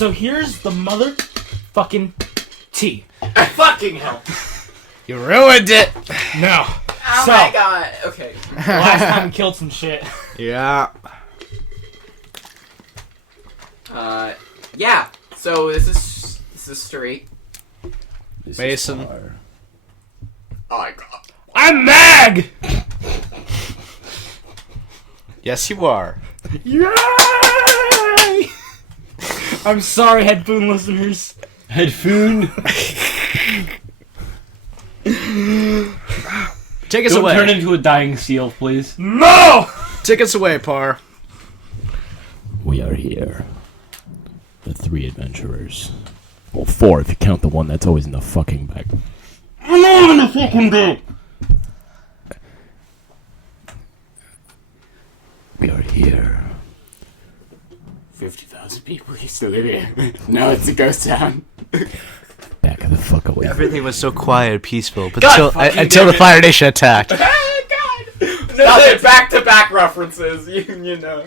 So here's the motherfucking tea. Fucking hell. You ruined it. No. Oh my god. Okay. Last time killed some shit. Yeah. Yeah. So this is straight. Mason. Oh my god. I'm Mag! Yes, you are. Yay! I'm sorry, headphone listeners. Headphone. Take us Don't away. turn into a dying seal, please. No! Take us away, Par. We are here. The 3 adventurers. Well, 4 if you count the one that's always in the fucking back. I'm not in the fucking bed. We are here. 50,000 people used to live here. Now it's a ghost town. Back the fuck away. Everything was so quiet and peaceful, but God fucking until the damn it. Fire Nation attacked. Oh god. No, back-to-back references. You know.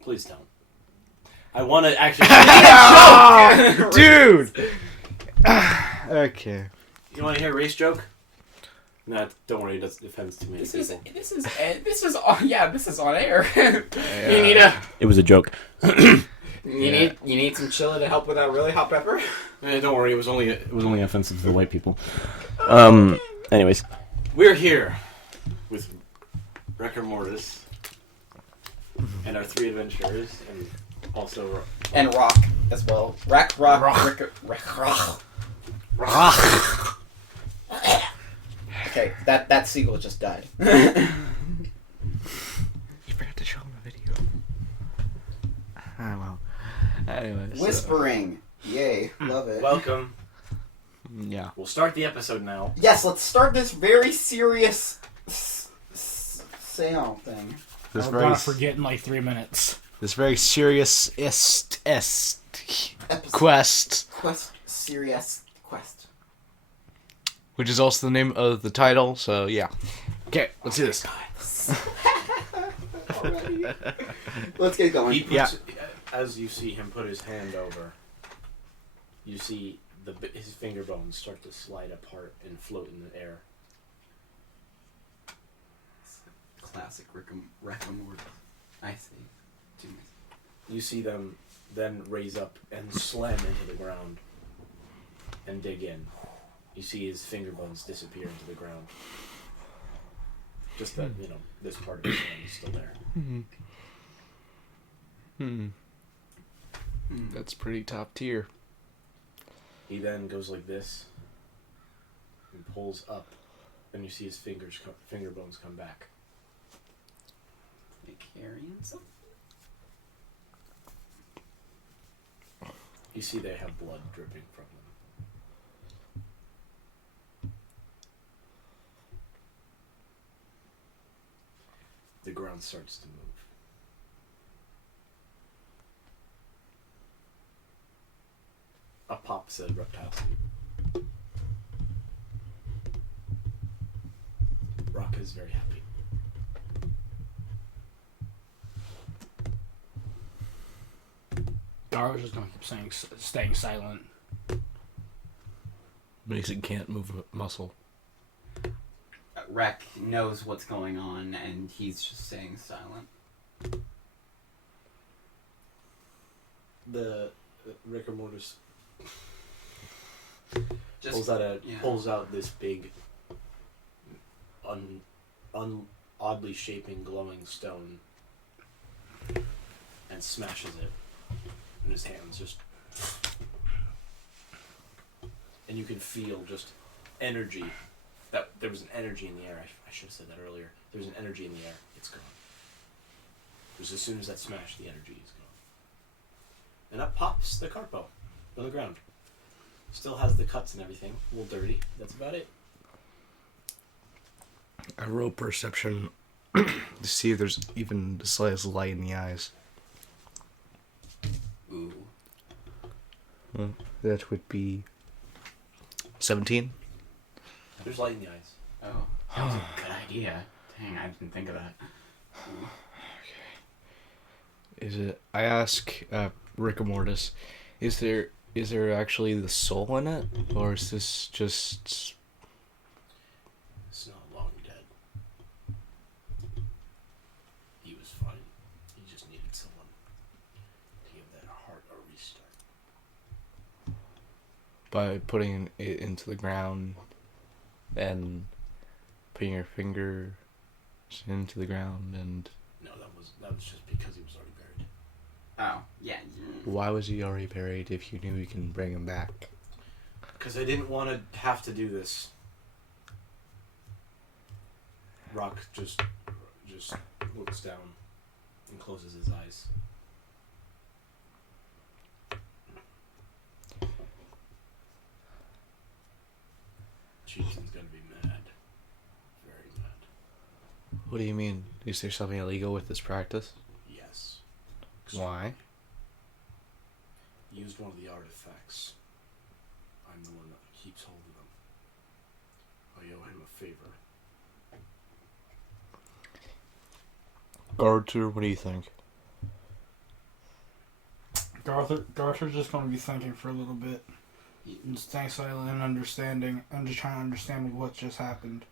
Please don't. I want to actually. Oh, dude. Okay. You want to hear a race joke? No, don't worry. That's offends too many This is people. on air. You need It was a joke. you need some chili to help with that really hot pepper. Don't worry. It was only offensive to the white people. Anyways, we're here with Wrecker Mortis and our 3 adventurers, and also And rock as well. Rock. Okay, that seagull just died. You forgot to show him a video. Oh, well. Anyway, Whispering. Yay. Love it. welcome. yeah. We'll start the episode now. Yes, let's start this very serious seance thing. This We're very, gonna forget in like 3 minutes. this very serious quest, Serious quest. which is also the name of the title. So yeah. Okay, let's do this. Already. Let's get going. He puts, as you see him put his hand over, you see his finger bones start to slide apart and float in the air. Classic Rick and Morty. I see. You see them then raise up and slam into the ground and dig in. You see his finger bones disappear into the ground. Just that, this part of his hand is still there. That's pretty top tier. He then goes like this and pulls up, and you see his finger bones come back. Carrying something? You see they have blood dripping from them. The ground starts to move. Up pops a reptile suit. Rock is very happy. Darrow's just gonna keep staying silent. Mason can't move a muscle. Rek knows what's going on, and he's just staying silent. The Rigor Mortis Just pulls out this big, oddly shaping, glowing stone, and smashes it in his hands. Just, and you can feel just energy. That there was an energy in the air. I should have said that earlier. There was an energy in the air. It's gone. Because as soon as that smashed, the energy is gone. And up pops the Carpo on the ground. Still has the cuts and everything. A little dirty. That's about it. I roll perception to see if there's even the slightest light in the eyes. Ooh. Well, that would be 17. There's light in the eyes. Oh, that was a good idea. Dang, I didn't think of that. Is it? I ask Rick Mortis, is there actually the soul in it, or is this just? It's not long dead. He was fine. He just needed someone to give that heart a restart. By putting it into the ground and putting your finger into the ground, and No, that was just because he was already buried. Oh, yeah. why was he already buried if you knew you can bring him back? Because I didn't want to have to do this. Rock just looks down and closes his eyes. Chieftain's gonna be mad. Very mad. What do you mean? Is there something illegal with this practice? Yes. Why? He used one of the artifacts. I'm the one that keeps hold of them. I owe him a favor. Garter, what do you think? Garther's just gonna be thinking for a little bit. And staying silent and understanding, and just trying to understand what just happened.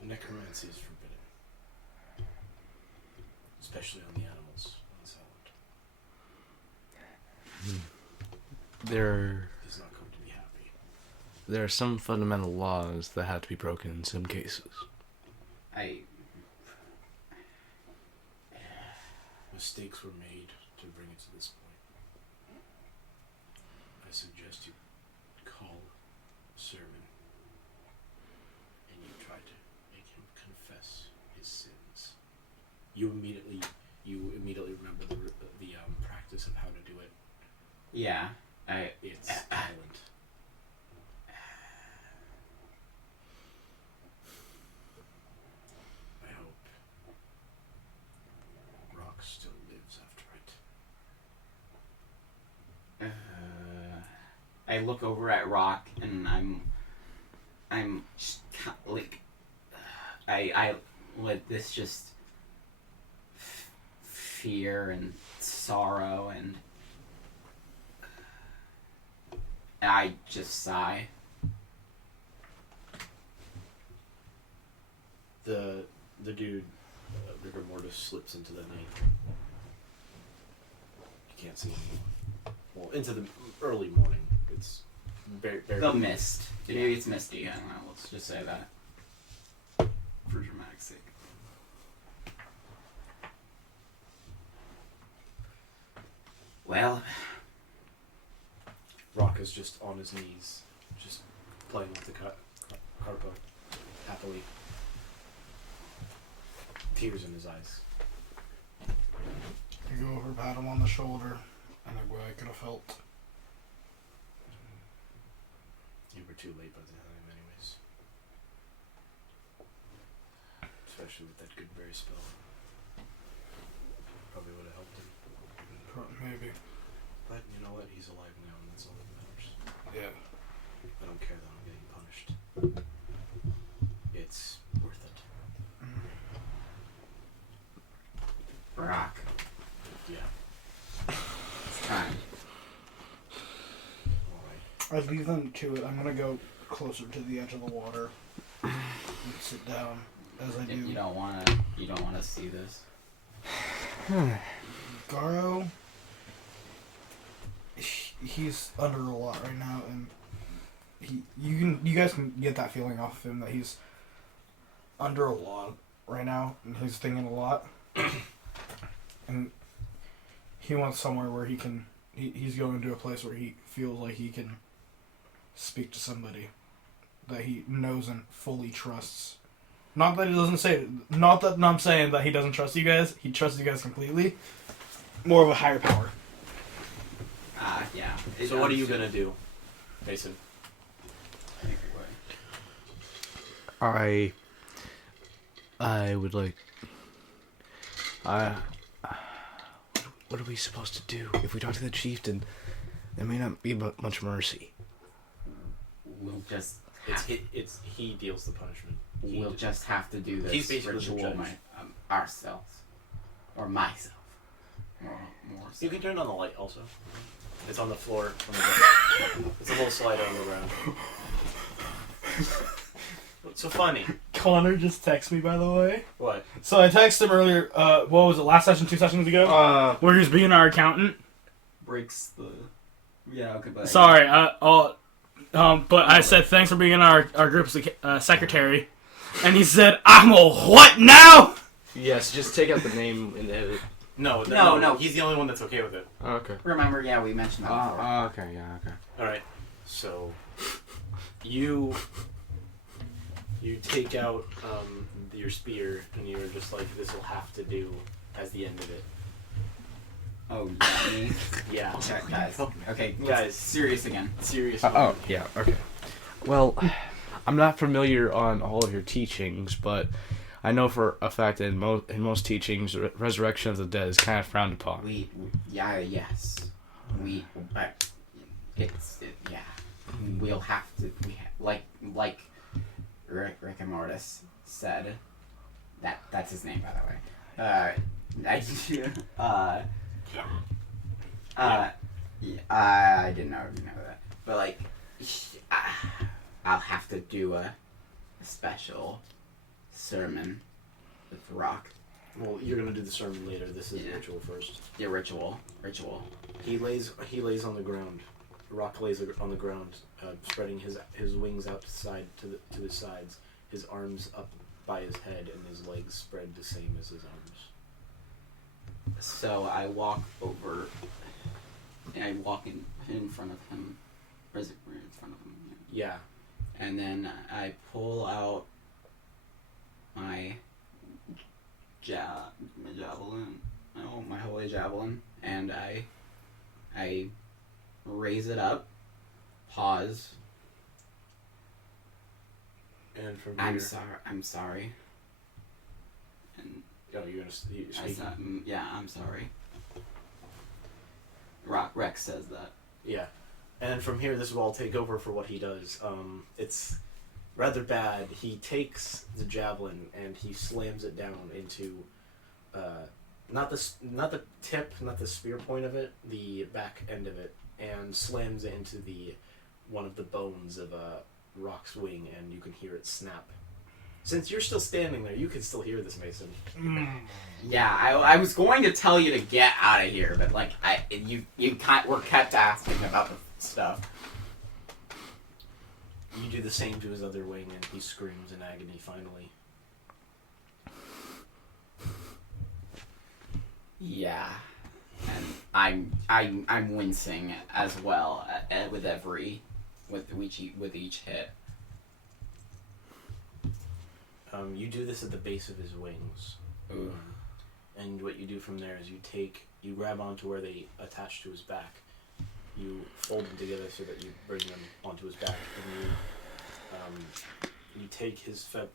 Necromancy is forbidden. Especially on the animals on Silent. He's not going to be happy. There are some fundamental laws that have to be broken in some cases. Mistakes were made to bring it to this point. I suggest you call Sermon and you try to make him confess his sins. You immediately remember the practice of how to do it. Yeah. It's violent. I hope Rock still lives after it. I look over at Rock and I'm just like, I let this just fear and sorrow, and I just sigh. The dude, rigor mortis, slips into the night. You can't see anyone. Well, into the early morning. It's very. The mist. Maybe it's misty. I don't know. Let's just say that for dramatic sake. Well, Rock is just on his knees, just playing with the carpa happily. Tears in his eyes. You go over, pat him on the shoulder, and I go, I could have felt. You were too late by the time, anyways. Especially with that good berry spell. Probably would have helped him. Maybe. But you know what? He's alive now, and that's all that matters. Yeah. I don't care that I'm getting punished. It's worth it. Rock. Yeah. It's time. Alright. I leave them to it. I'm gonna go closer to the edge of the water and sit down as I do. You don't wanna see this. Garo, he's under a lot right now, and you guys can get that feeling off of him that he's under a lot right now, and he's thinking a lot, and he wants somewhere where he's going to a place where he feels like he can speak to somebody that he knows and fully trusts. Not that he doesn't say, not that I'm saying that he doesn't trust you guys. He trusts you guys completely. More of a higher power. Yeah. So what are you gonna do, Mason? I would like. What are we supposed to do if we talk to the chieftain? There may not be much mercy. We'll just. It's he deals the punishment. we'll just have to do He's this basically the ritual judge. ourselves. Or myself. More so. You can turn on the light also. It's on the floor. It's a little slider on the ground. What's so funny? Connor just texted me, by the way. What? So I texted him earlier, what was it, last session, 2 sessions ago? Where he was being our accountant. Breaks the... Yeah, okay, but... Sorry, but I said, thanks for being in our group's secretary. And he said, I'm a what now? Yes, just take out the name and edit. No. He's the only one that's okay with it. Oh, okay. Remember, yeah, we mentioned that before. Okay, yeah, okay. Alright. So, you take out your spear, and you're just like, this will have to do as the end of it. Oh, yeah, me? Yeah. Okay, guys. Okay, Guys. serious again. Serious. Yeah, okay. Well, I'm not familiar on all of your teachings, but I know for a fact that in most teachings, resurrection of the dead is kind of frowned upon. But yeah. We'll have to, like Rick and Mortis said, that's his name, by the way. I didn't know if you know that, but like, I'll have to do a special sermon with Rock. Well, you're gonna do the sermon later. This is the ritual first. The ritual. He lays on the ground. Rock lays on the ground, spreading his wings out to his sides, his arms up by his head, and his legs spread the same as his arms. So I walk over, and I walk in front of him, or is it in front of him? Yeah. And then I pull out my javelin, my holy javelin, and I raise it up, pause. And from here, I'm sorry. And you're gonna speak. I'm sorry. Rex says that. Yeah. And from here, this will all take over for what he does. It's rather bad. He takes the javelin and he slams it down into, not the tip, not the spear point of it, the back end of it, and slams it into one of the bones of Rock's wing, and you can hear it snap. Since you're still standing there, you can still hear this, Mason. Yeah, I was going to tell you to get out of here, but like you were kept asking about the stuff. You do the same to his other wing, and he screams in agony. Finally. Yeah, and I'm wincing as well with each hit. You do this at the base of his wings. Ooh. And what you do from there is you grab onto where they attach to his back. You fold them together so that you bring them onto his back, and you take some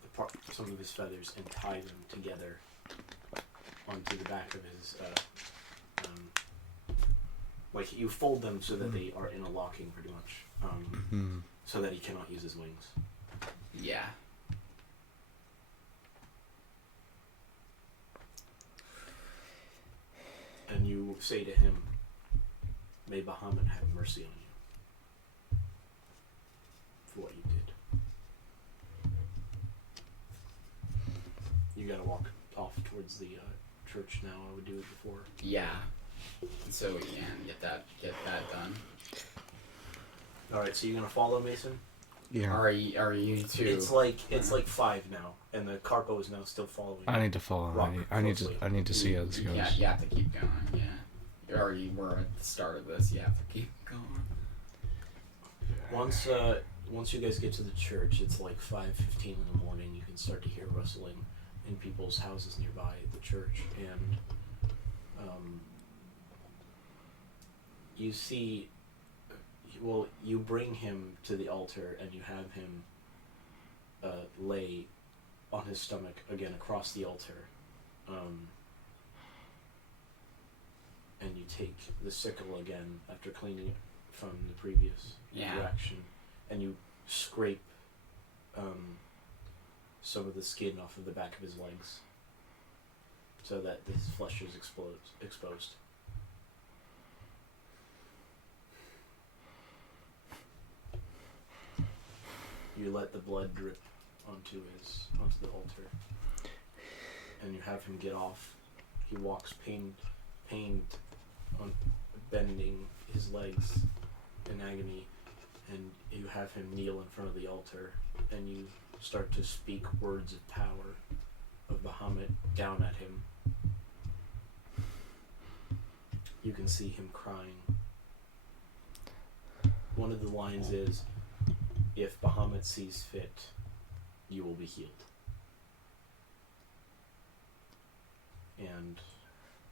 of his feathers and tie them together onto the back of his. Like you fold them so that they are interlocking pretty much, so that he cannot use his wings. Yeah. And you say to him, "May Bahamut have mercy on you for what you did." You gotta walk off towards the church now. I would do it before. Yeah. So yeah, get that done. All right. So you're gonna follow Mason? Yeah. Are you two? It's like 5 now, and the Carpo is now still following. I need to follow. Rock I need to see how this goes. Yeah, you have to keep going. Yeah. Or you were at the start of this. You have to keep going. Once you guys get to the church, it's like 5:15 in the morning. You can start to hear rustling in people's houses nearby the church, and you see. Well, you bring him to the altar, and you have him lay on his stomach again across the altar, and you take the sickle again after cleaning it from the previous reaction, and you scrape some of the skin off of the back of his legs, so that his flesh is exposed. You let the blood drip onto the altar, and you have him get off. He walks pained on bending his legs in agony, and you have him kneel in front of the altar, and you start to speak words of power of Bahamut down at him. You can see him crying. One of the lines is, "If Bahamut sees fit, you will be healed." And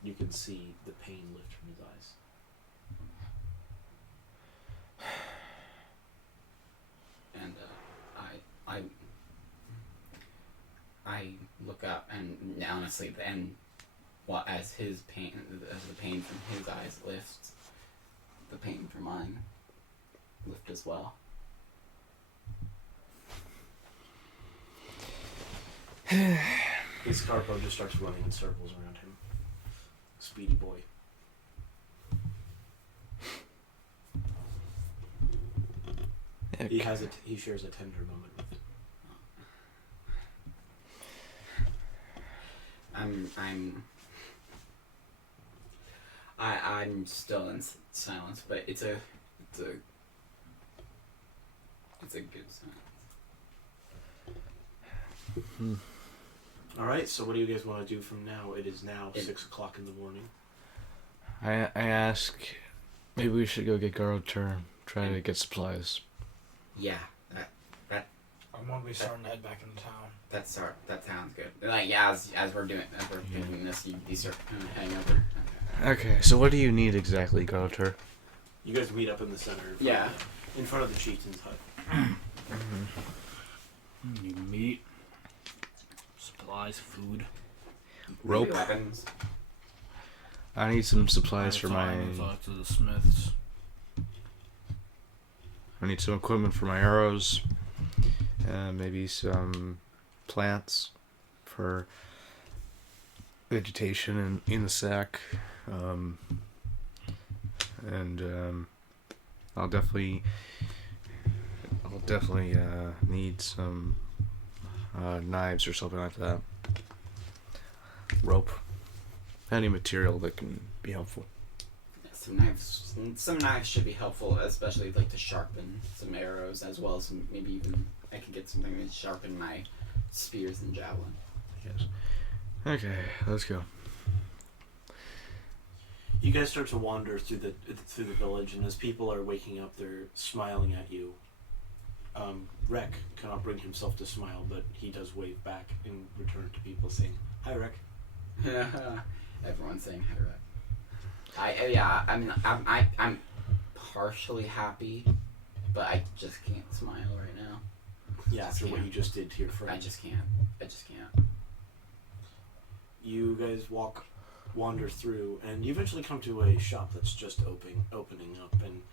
you can see the pain lift from his eyes. And I look up, and honestly, then, as the pain from his eyes lifts, the pain from mine lift as well. His Carpo just starts running in circles around him. Speedy boy. He shares a tender moment with it. I'm still in silence, but it's a good silence. Alright, so what do you guys want to do from now? It is now 6 o'clock in the morning. I ask, maybe we should go get Garroter, try to get supplies. Yeah, I'm gonna be starting to head back into town. that sounds good. Like, yeah, as we're doing this, you start heading over. Okay, so what do you need exactly, Garroter? You guys meet up in the center. In front of the chieftain's hut. You meat, supplies, food, Rope. Weapons. I need some supplies for my... Talk to the smiths. I need some equipment for my arrows. Maybe some plants for vegetation in the sack. I'll definitely need some knives or something like that. Rope. Any material that can be helpful. Some knives should be helpful, especially like to sharpen some arrows, as well as maybe even I could get something to sharpen my spears and javelin. Yes. Okay, let's go. You guys start to wander through the village, and as people are waking up, they're smiling at you. Rek cannot bring himself to smile, but he does wave back in return to people, saying, "Hi, Rek." Everyone's saying hi, Rek. I'm partially happy, but I just can't smile right now. Yeah, after what you just did to your friend. I just can't. You guys wander through, and you eventually come to a shop that's just opening up, and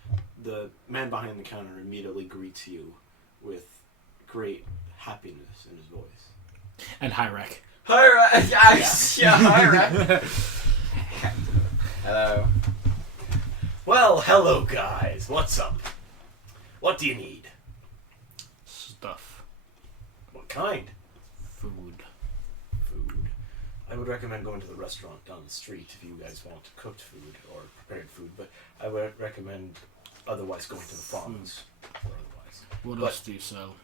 the man behind the counter immediately greets you with great happiness in his voice. And hi, Rek. Hi, Rek. Hi, Rek. Hello. Well, hello, guys. What's up? What do you need? Stuff. What kind? Food. Food. I would recommend going to the restaurant down the street if you guys want cooked food or prepared food, but I would recommend otherwise going to the farms or otherwise. What else do you sell?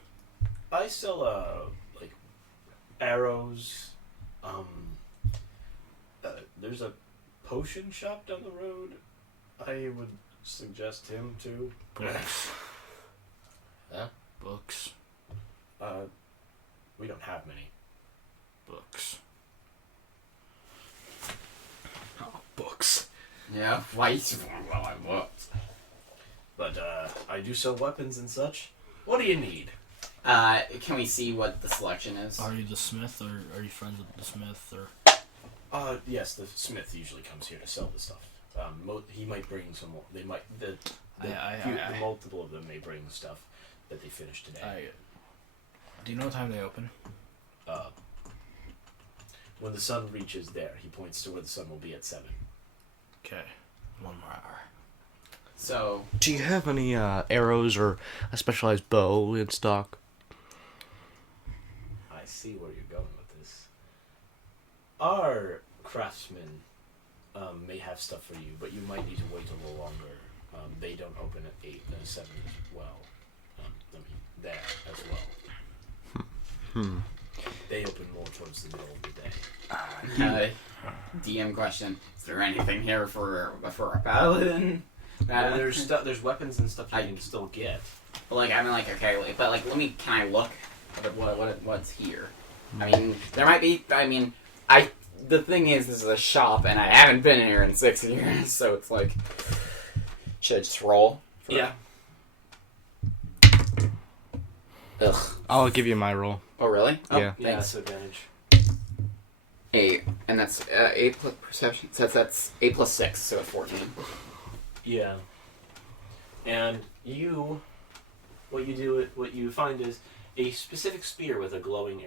I sell, like, arrows. There's a potion shop down the road. I would suggest him to. Books. Huh? Books. We don't have many. Books. Oh, books. Yeah, wait. Well, I looked. But, I do sell weapons and such. What do you need? Can we see what the selection is? Are you the smith, or are you friends with the smith, or? Yes, the smith usually comes here to sell the stuff. He might bring some more. They might, the multiple of them may bring stuff that they finished today. Do you know what time they open? When the sun reaches there, he points to where the sun will be at 7. Okay. 1 more hour. So, Do you have any arrows or a specialized bow in stock? I see where you're going with this. Our craftsmen may have stuff for you, but you might need to wait a little longer. They don't open at 8 and 7 as well. There as well. They open more towards the middle of the day. DM question: is there anything here for a paladin? There's weapons and stuff you can still get. Like, I mean, like, okay, but like, can I look at what's here? I mean, there might be. I mean, the thing is, this is a shop, and I haven't been here in 6 years, so it's like, should I just roll? Yeah. Ugh. I'll give you my roll. Oh, really? Oh, Yeah. Yeah, thanks. that's advantage. 8, and that's 8 plus perception. So that's 8 plus 6, so 14. Yeah. And what you find is a specific spear with a glowing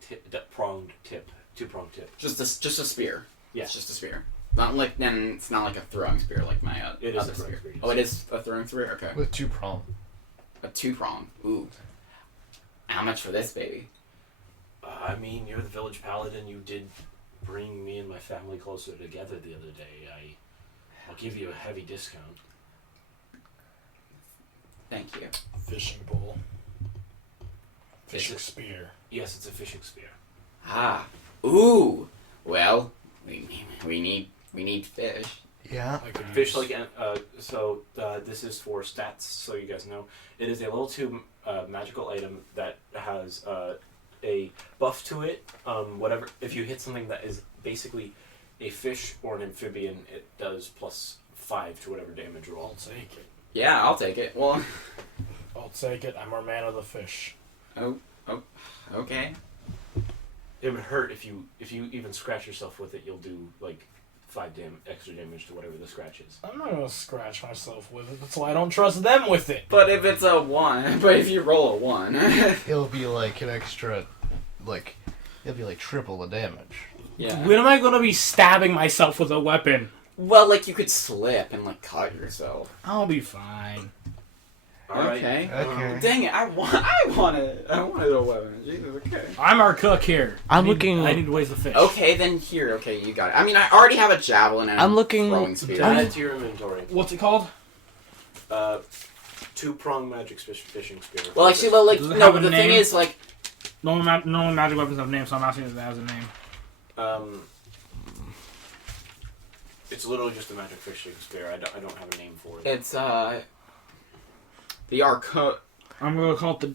tip, pronged tip, 2-pronged tip. Just a spear. Yeah. It's just a spear. Not like then it's not like a throwing spear like my It is other a throwing spear. spear, yes. Oh, it is a throwing spear. Okay. With 2 prong. A 2-prong. Ooh. How much for this baby? I mean, you're the village paladin. You did bring me and my family closer together the other day. I'll give you a heavy discount. Thank you. Fishing pole. Fishing Is it- spear. Yes, it's a fishing spear. Ah. Ooh. Well, we need fish. Yeah. I could Fish use- this is for stats, so you guys know. It is a level 2 magical item that has a buff to it. Whatever, if you hit something that is basically a fish or an amphibian, it does +5 to whatever damage roll. I'll take it. Yeah, I'll take it. Well. I'll take it. I'm our man of the fish. Oh. Okay. It would hurt if you even scratch yourself with it. You'll do like 5 extra damage to whatever the scratch is. I'm not gonna scratch myself with it. That's why I don't trust them with it. But if it's a 1, but if you roll a 1. It'll be like an extra, like, it'll be like triple the damage. Yeah. When am I gonna be stabbing myself with a weapon? Well, like, you could slip and, like, cut yourself. I'll be fine. All right. Okay. Okay. Dang it, I wanted a weapon. Jesus, okay. I'm our cook here. I'm looking- I need ways to fish. Okay, then here, okay, you got it. I mean, I already have a javelin and I'm a looking- throwing spear. Add it to your inventory. What's it called? 2-prong magic fishing spear. Well, actually, well, like, Does it no, have but a the thing name? is, like, Normal magic weapons have names, so I'm asking if it has a name. It's literally just a magic fishing spear. I don't have a name for it. it's, the Arco... I'm gonna call it the.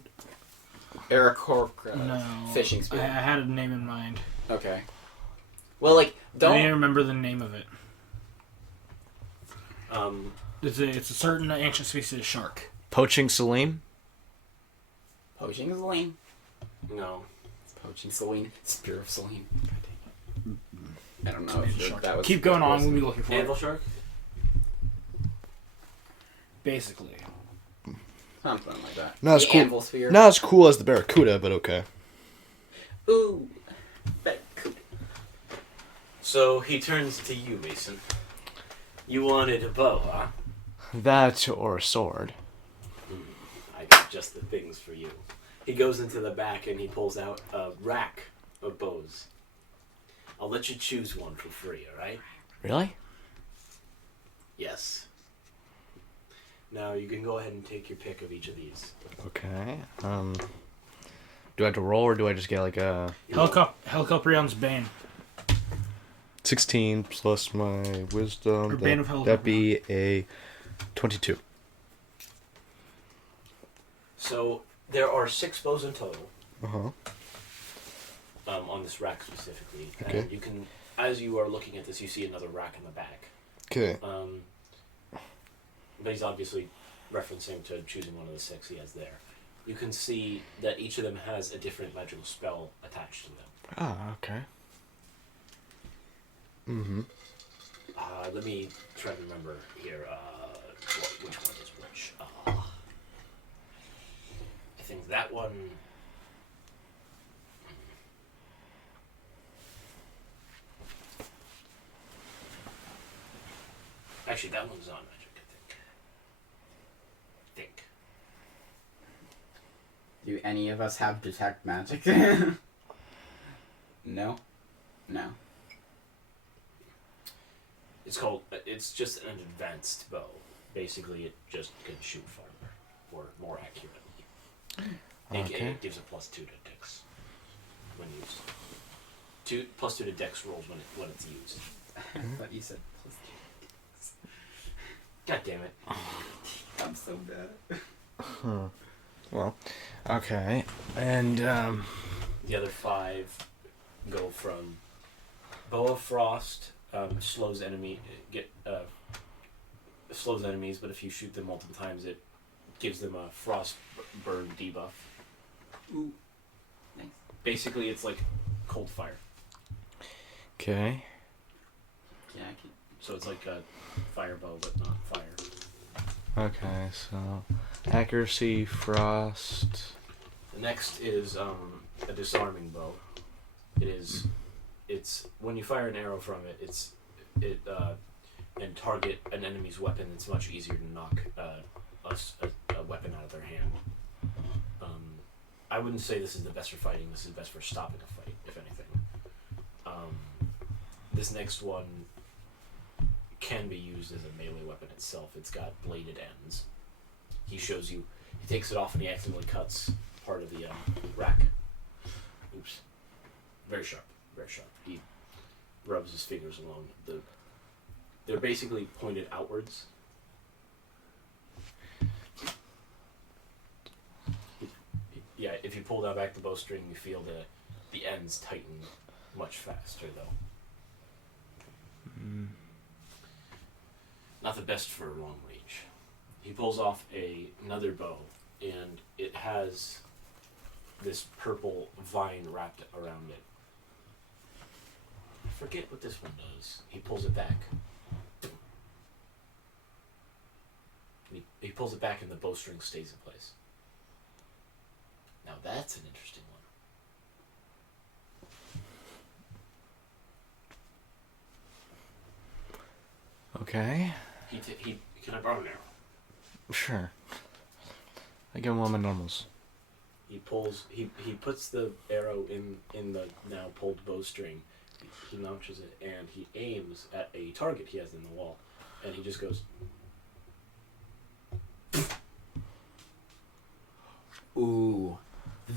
Aracor No. fishing I spear. had a name in mind. Okay. Well, like, I don't... didn't remember the name of it. Um, It's a certain ancient species of shark. Poaching Celine? Poaching Selene. no. Poaching Selene. Spear of Selene. I don't know if Shark. that was... Keep going on. We'll be looking for Anvil it. shark? Basically. Something like that. Not as The cool. Anvil sphere. Not as cool as the Barracuda, but okay. Ooh. Barracuda. So he turns to you, Mason. You wanted a bow, huh? That or a sword. I got just the things for you. He goes into the back and he pulls out a rack of bows. I'll let you choose one for free, alright? Really? Yes. Now you can go ahead and take your pick of each of these. Okay. Do I have to roll or do I just get like a Helicoprion's Bane. 16 plus my wisdom? Or Bane of That'd be a 22. So there are 6 bows in total. Uh-huh. On this rack specifically. Okay. And you can, as you are looking at this, you see another rack in the back. Okay. But he's obviously referencing to choosing one of the 6 he has there. You can see that each of them has a different magical spell attached to them. Ah, okay. Mm-hmm. Let me try to remember here which one is which. I think that one... Actually, that one's not magic, I think. Do any of us have detect magic? No? No. It's just an advanced bow. Basically, it just can shoot farther, or more accurately. Okay. It gives a +2 to dex when used. +2 to dex rolls when it's used. But you said God damn it. I'm so bad. Well, okay. And, The other 5 go from Bow of Frost, slows enemies, but if you shoot them multiple times, it gives them a frost burn debuff. Ooh. Nice. Basically, it's like cold fire. okay. Yeah, I can. So it's like a fire bow, but not fire. Okay, so accuracy, frost. The next is a disarming bow. It's when you fire an arrow from it, and target an enemy's weapon. It's much easier to knock a weapon out of their hand. I wouldn't say this is the best for fighting. This is best for stopping a fight, if anything. This next one can be used as a melee weapon itself. It's got bladed ends. He shows you. He takes it off and he accidentally cuts part of the rack. Oops. Very sharp. Very sharp. He rubs his fingers along the. They're basically pointed outwards. Yeah, if you pull down back the bowstring, you feel the ends tighten much faster, though. Not the best for long range. He pulls off another bow, and it has this purple vine wrapped around it. I forget what this one does. He pulls it back. He pulls it back and the bowstring stays in place. Now that's an interesting one. Okay. He can I borrow an arrow? Sure. I give him all my normals. He puts the arrow in the now pulled bowstring. He launches it and he aims at a target he has in the wall, and he just goes. Ooh,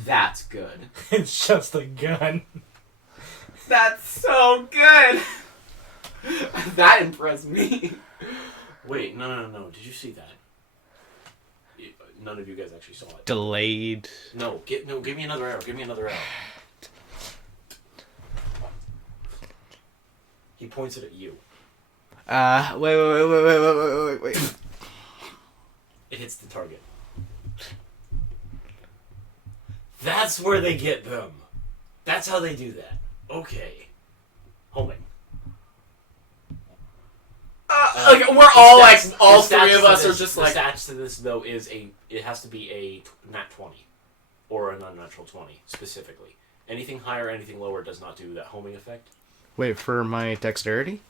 that's good. It's just a gun. That's so good. That impressed me. Wait, no. Did you see that? None of you guys actually saw it. Delayed. No, give me another arrow. Give me another arrow. He points it at you. Wait. It hits the target. That's where they get them. That's how they do that. Okay. Homing. Like we're all like all The three of stats us to are this- just the like stats to this though is it has to be a nat 20 or an unnatural 20 specifically. Anything higher, anything lower does not do that homing effect. Wait, for my dexterity?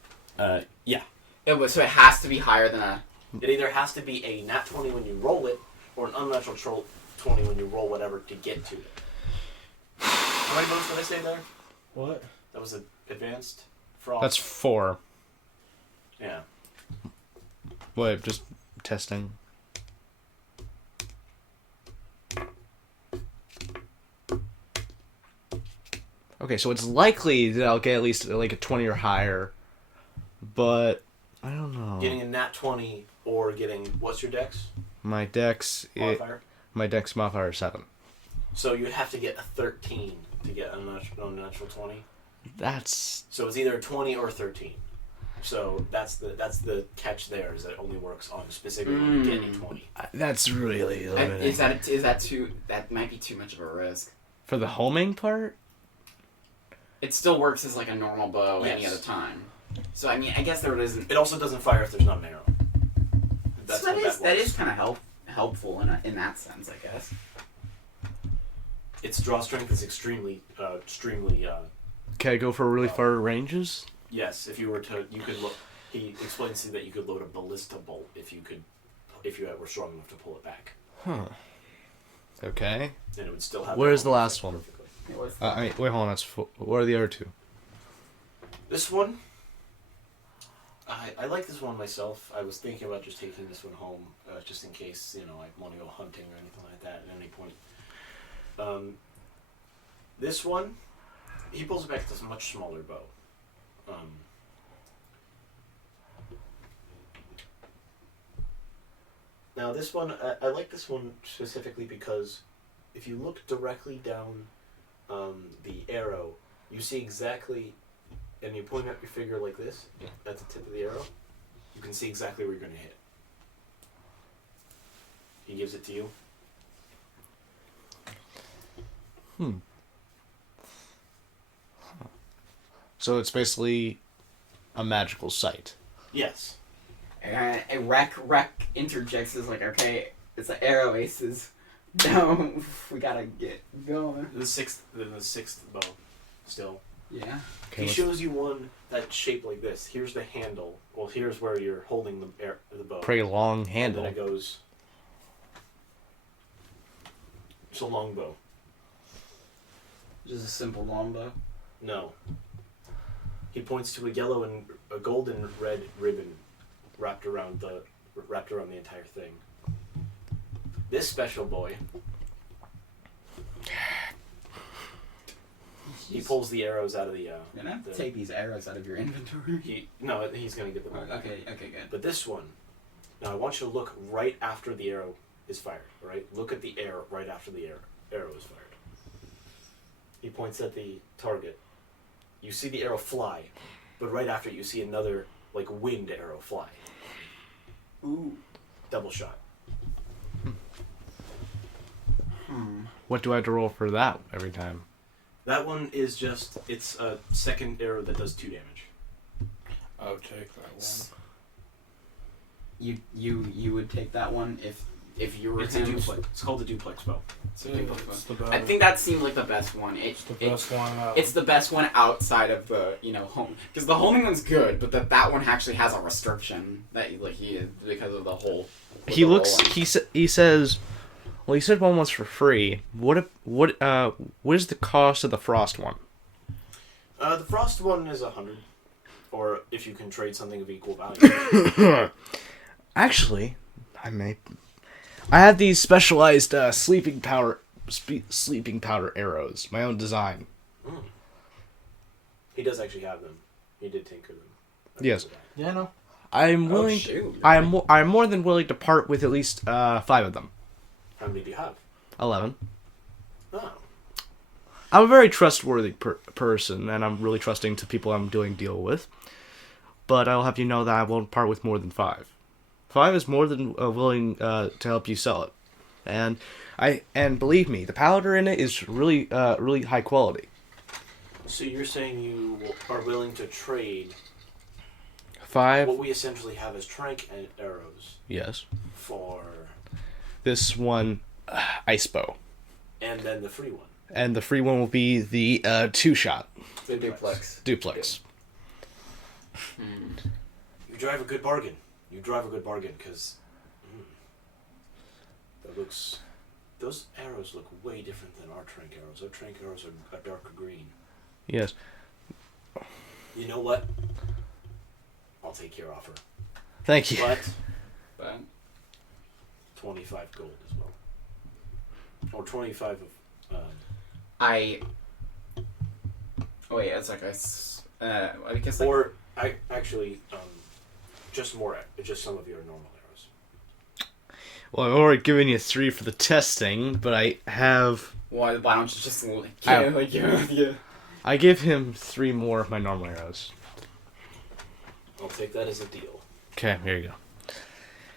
Yeah. so it has to be higher than a. It either has to be a nat 20 when you roll it, or an unnatural 20 when you roll whatever to get to it. How many moves did I say there? What? That was an advanced frost. That's 4. Yeah. Wait, just testing. Okay, so it's likely that I'll get at least like a 20 or higher, but I don't know. Getting a nat 20 or getting what's your dex My dex, modifier? my dex modifier is 7. So you'd have to get a 13 to get an unnatural 20. That's So it's either a 20 or a 13. So that's the catch there, is that it only works on specifically when you get a 20. that's really limiting. Is that too? That might be too much of a risk. For the homing part? It still works as like a normal bow any Yes. other time. So I mean, I guess there isn't. It also doesn't fire if there's not an arrow. That's So what that is kind of helpful in that sense, I guess. Its draw strength is extremely. Can I go for really Oh. far ranges? Yes, if you were to, you could look. He explains to you that you could load a ballista bolt if you were strong enough to pull it back, Huh. Okay. and it would still have. Where's that the last one? perfectly. It was I mean, wait, hold on. That's what are the other two? This one, I like this one myself. I was thinking about just taking this one home, just in case I want to go hunting or anything like that at any point. This one, he pulls it back with a much smaller bow. Now this one, I like this one specifically because if you look directly down the arrow, you see exactly, and you point at your finger like this, at the tip of the arrow, you can see exactly where you're going to hit. He gives it to you. So it's basically a magical sight. Yes. Rec interjects is like, okay, it's an arrow aces. No, we gotta get going. The sixth bow, still. Yeah. Okay, He let's- shows you one that's shaped like this. Here's the handle. Well, here's where you're holding the bow. pretty long And handle. then it goes. It's a long bow. Just a simple longbow. No. He points to a yellow and a golden red ribbon wrapped around the entire thing. This special boy. He pulls the arrows out of the. You're gonna have to take these arrows out of your inventory. He's gonna get them. all back. Okay, good. But this one. Now I want you to look right after the arrow is fired. All right. Look at the arrow right after the arrow is fired. He points at the target. You see the arrow fly, but right after it, you see another like wind arrow fly. Ooh. Double shot. What do I have to roll for that every time? That one is it's a second arrow that does 2 damage. I'll take that one. You would take that one if you were It's a him. duplex. It's called a duplex bow. It's the best. I think that seems like the best one. It's the best one out. It's the best one outside of the home, because the homing one's good, but that one actually has a restriction that he is because of the whole. He looks. He says. Well, he said one was for free. What is the cost of the frost one? The frost one is 100, or if you can trade something of equal value. Actually, I have these specialized sleeping powder arrows, my own design. He does actually have them. He did tinker them. Yes. Yeah, no. I'm willing. shoot. I'm more than willing to part with at least 5 of them. How many do you have? 11. Oh. I'm a very trustworthy person, and I'm really trusting to people I'm doing deal with. But I'll have you know that I won't part with more than 5. 5 is more than willing to help you sell it, and believe me, the powder in it is really high quality. So you're saying you are willing to trade 5. what we essentially have as trank and arrows Yes. for, This one, ice bow, and then the free one. and the free one will be the 2-shot The duplex. duplex. You drive a good bargain. Because those arrows look way different than our trank arrows. Our trank arrows are a darker green. Yes. You know what? I'll take your offer. Thank you. But 25 gold as well. Or 25 of... I wait. It's like I guess. Like, or, just some of your normal arrows. Well, I've already given you 3 for the testing, but I have. why don't you just Ow. I give him 3 more of my normal arrows. I'll take that as a deal. Okay, here you go.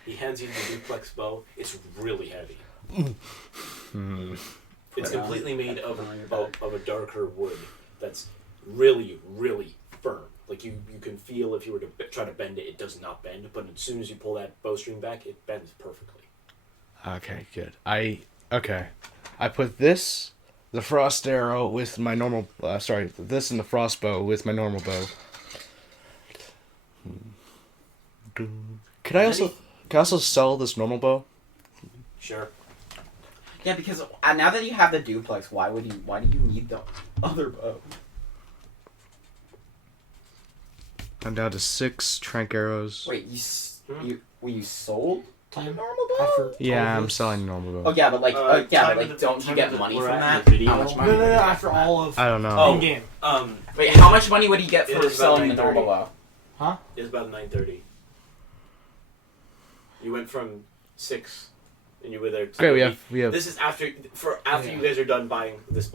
He hands you the duplex bow. It's really heavy. It's completely made of a darker wood that's really, really firm. Like you can feel if you were to try to bend it, it does not bend. But as soon as you pull that bowstring back, it bends perfectly. Okay, good. I put this, the frost arrow with my normal. This and the frost bow with my normal bow. Can I also sell this normal bow? Sure. Yeah, because now that you have the duplex, why do you need the other bow? I'm down to 6 trank arrows. Wait, you sold the Time normal bow? after Yeah, all I'm this- selling normal Oh bow. yeah, but like, time of the- don't you time get of the- money we're from at that? the video. How much No, money? no, would no. you get After from that? all of I don't know. Oh. in game. Wait, how much money would he get It for is about selling the 9:30. normal bow? It's about 9:30. You went from 6, and you were there. Great, we have This is after you guys are done buying this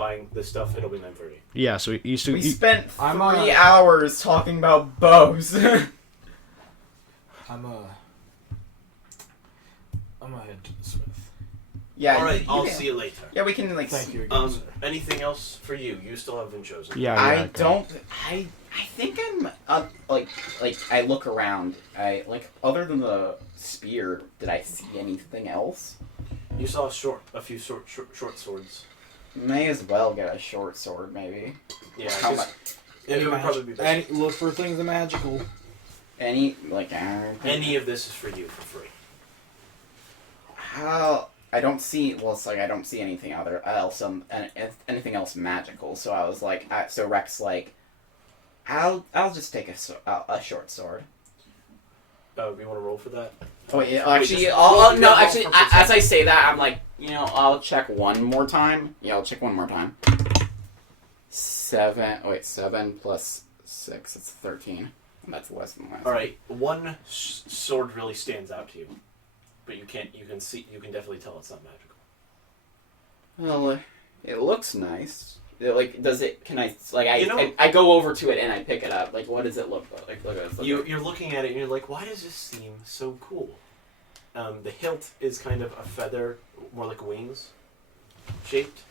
stuff. It'll be 9:30. yeah. So we used to. We spent I'm, 3 hours talking about bows. I'm gonna head to the smith. Yeah. All right, you I'll can- see you later. Yeah, we can like. Thank you again, sir. Anything else for you? You still haven't been chosen. yeah, I okay. don't. I think I'm like I look around. I like other than the spear. Did I see anything else? You saw a few short swords. May as well get a short sword, maybe. Yeah, How 'cause much? it would probably be best. Look for things magical. Any like. Any of this is for you for free. How I don't see. Well, it's like I don't see anything anything else magical. So I was like, so Rex like, I'll just take a short sword. You want to roll for that? Oh wait, Wait, actually, just I'll roll- no, roll actually, for as I say that, I'm like, I'll check one more time. Yeah, I'll check one more time. 7 plus 6, it's 13. And that's less than last. All right, one sword really stands out to you, but you can definitely tell it's not magical. Well, it looks nice. Does it? Can I? Like, You know- I go over to it and I pick it up. Like, what does it look like? Look at this. You're looking at it and you're like, why does this seem so cool? The hilt is kind of a feather, more like wings, shaped.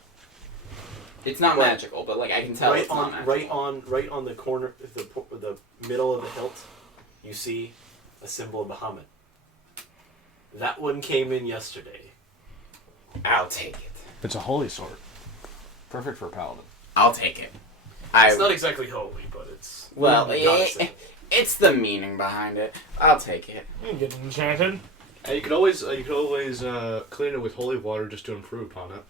It's not Right. magical, but like I can tell right it's on, not magical. right on the corner, the middle of the hilt, you see a symbol of Bahamut. That one came in yesterday. I'll take it. It's a holy sword. Perfect for a paladin. I'll take it. It's not exactly holy, but it's it's the meaning behind it. I'll take it. You can get enchanted. You could always clean it with holy water just to improve upon it.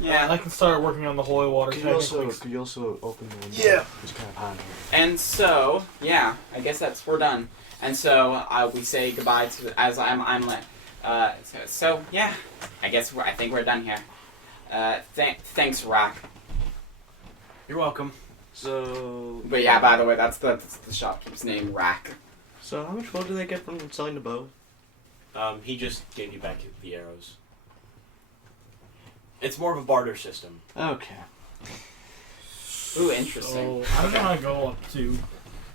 Yeah. I can start working on the holy water. Could you also open the window? Yeah. It's kind of hot here. And so, yeah, I guess we're done. And so we say goodbye to I'm like, so yeah, I think we're done here. Thanks, Rock. You're welcome. So But yeah, by the way, that's the shopkeeper's name, Rack. So how much gold do they get from selling the bow? He just gave you back the arrows. It's more of a barter system. Okay. Ooh, interesting. So I'm gonna go up to.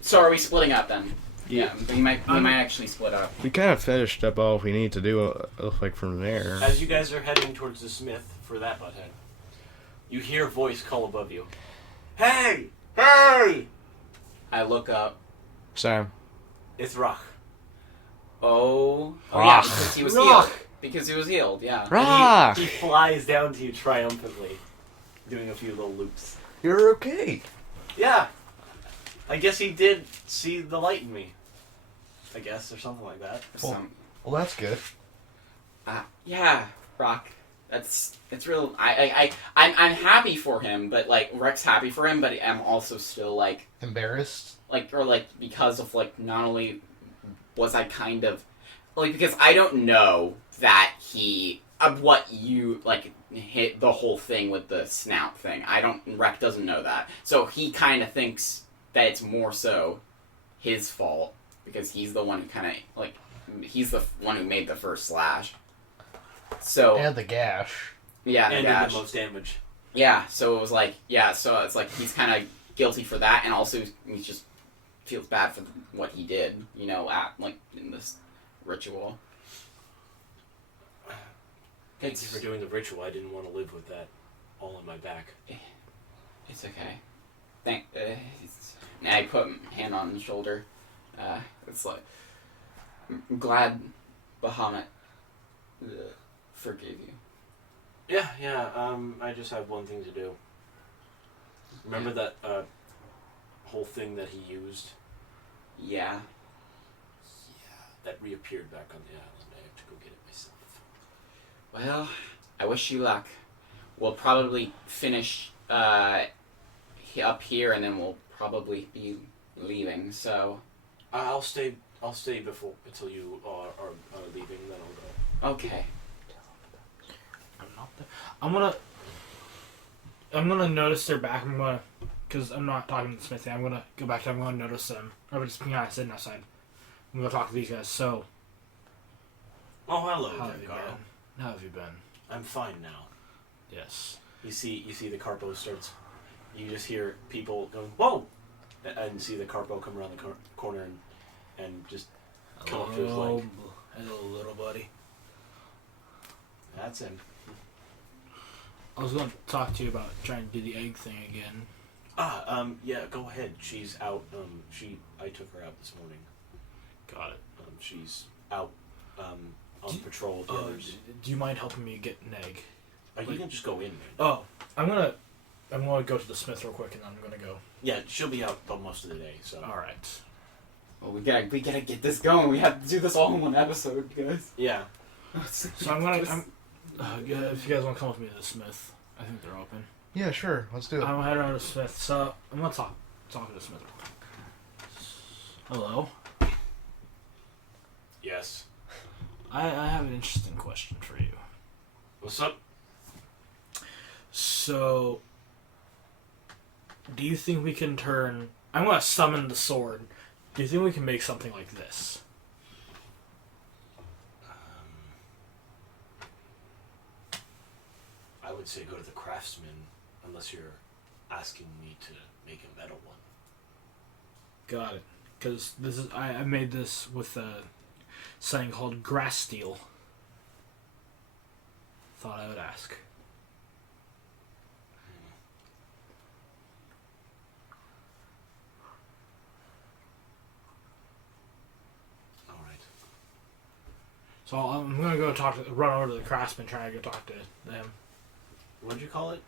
So are we splitting up then? Yeah. we might actually split up. We kind of finished up all we need to do, like from there. As you guys are heading towards the smith for that butthead, you hear a voice call above you. Hey! Hey! I look up. Sam. It's Rach. Oh yeah, Rock. because he was Rock. healed. Because he was healed, yeah. Rock! He flies down to you triumphantly, doing a few little loops. You're okay. Yeah. I guess he did see the light in me. I guess, or something like that. Well, that's good. Yeah, Rock. It's real. I'm happy for him, but like Rex happy for him, but I'm also still like Embarrassed? because of like not only was I kind of like because I don't know that he what you like hit the whole thing with the snout thing. Rex doesn't know that, so he kind of thinks that it's more so his fault because he's the one who kind of like he's the one who made the first slash. So And the gash. yeah, And the did the most damage. yeah. So it was like so it's like he's kind of guilty for that, and also he just feels bad for what he did. In this ritual. Thank you for doing the ritual. I didn't want to live with that all on my back. It's okay. And I put my hand on his shoulder. It's like I'm glad Bahamut forgave you. Yeah. I just have one thing to do. Remember that whole thing that he used? Yeah. that reappeared back on the island. I have to go get it myself. Well, I wish you luck. We'll probably finish up here, and then we'll probably be leaving. So I'll stay before until you are leaving. Then I'll go. okay. I'm not there. I'm gonna notice they're back. Because I'm not talking to Smithy. I'm gonna go back. I'm gonna notice them. I'm just being honest, sitting outside. I'm gonna talk to these guys. So, Oh, hello how there, have you Carl. been? How have you been? I'm fine now. Yes. You see the Carpo starts. You just hear people going, "Whoa!" and see the Carpo come around the corner and just come up to his leg. Hello, little buddy. That's him. I was going to talk to you about trying to do the egg thing again. Yeah, go ahead. She's out. I took her out this morning. Got it. She's out on patrol with the others. Do you mind helping me get an egg? You can just go in there. Oh, I'm gonna go to the smith real quick, and then I'm gonna go. Yeah, she'll be out most of the day. So. All right. Well, we gotta get this going. We have to do this all in one episode, guys. Yeah. So yeah, if you guys want to come with me to the smith, I think they're open. Yeah, sure. Let's do it. I'm gonna head around to the smith. So I'm gonna talk to the smith. Hello. Yes. I have an interesting question for you. What's up? So, do you think we can turn... I'm going to summon the sword. Do you think we can make something like this? I would say go to the craftsman, unless you're asking me to make a metal one. Got it. Because this is... I made this with something called grass steel. Thought I would ask. So I'm gonna go run over to the craftsman, try to go talk to them. What'd you call it?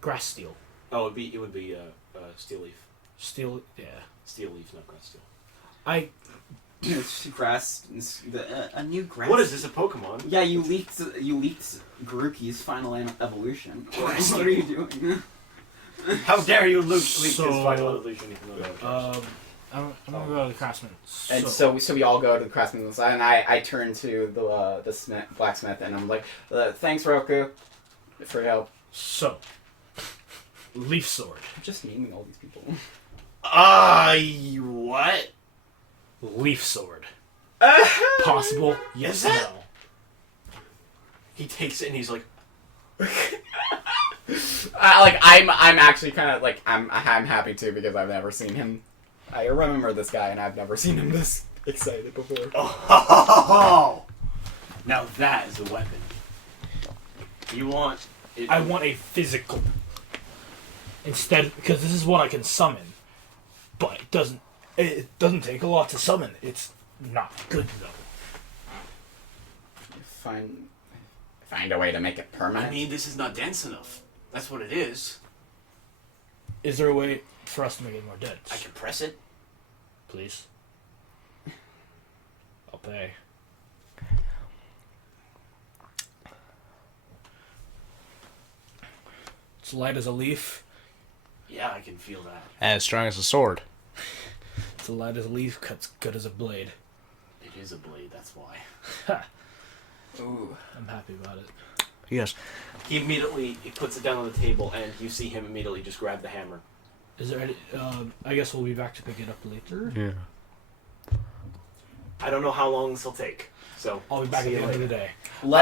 Grass steel. Oh, it would be steel leaf. Steel, yeah. Steel leaf, not grass steel. Grass, a new grass. What is this? A Pokemon? Yeah, you leaked Garuki's final evolution. What are you doing? How dare you leak his So, final evolution? Even though I'm gonna go to the craftsman. And so we all go to the craftsman's side, and I turn to the blacksmith, and I'm like, "Thanks, Roku, for your help." So, leaf sword. I'm just naming all these people. What? Leaf sword. Possible? Yes. No. He takes it and he's like, I'm actually kind of like I'm happy too because I've never seen him. I remember this guy and I've never seen him this excited before. oh, now that is a weapon. You want it? I want a physical. Instead, because this is what I can summon, but it doesn't take a lot to summon. It's not good though. Find a way to make it permanent. I mean, this is not dense enough. That's what it is. Is there a way for us to make it more dense? I can press it. Please. I'll pay. It's light as a leaf. Yeah, I can feel that. And as strong as a sword. It's light as a leaf, cuts good as a blade. It is a blade, that's why. Ooh. I'm happy about it. Yes. He puts it down on the table, and you see him immediately just grab the hammer. Is there any... I guess we'll be back to pick it up later. Yeah. I don't know how long this will take, so I'll be back at see the you end of the later. day.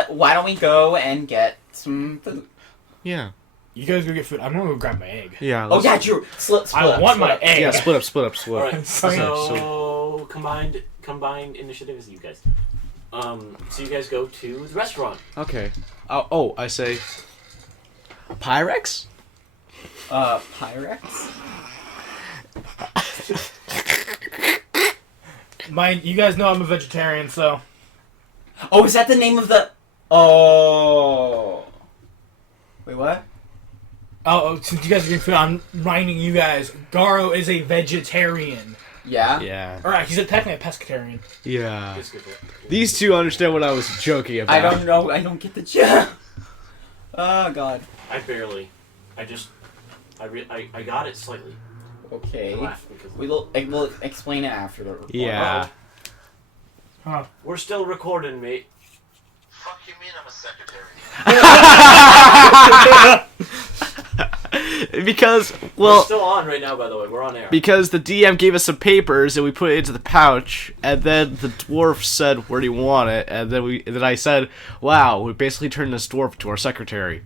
Why don't we go and get some food? Yeah. You guys go get food. I'm gonna go grab my egg. Yeah. Oh yeah, true. Split I up, want split my up. egg. Yeah, split up. Alright, Sorry. so combined initiative is you guys. So you guys go to the restaurant. Okay. I say... Pyrex? Pyrex? You guys know I'm a vegetarian, so... Oh, is that the name of the... Oh... Wait, what? Oh, since you guys are getting food, I'm reminding you guys, Garo is a vegetarian. Yeah? Yeah. Alright, he's technically a pescatarian. Yeah. It's good. These two understand what I was joking about. I don't know. I don't get the joke. Oh, God. I barely. I got it slightly. Okay. I laughed because We'll explain it after the report. Yeah. Huh. we're still recording, mate. Fuck you mean I'm a secretary? Because, We're well, still on right now, by the way. We're on air. because the DM gave us some papers and we put it into the pouch, and then the dwarf said, "Where do you want it?" And then I said, "Wow, we basically turned this dwarf into our secretary."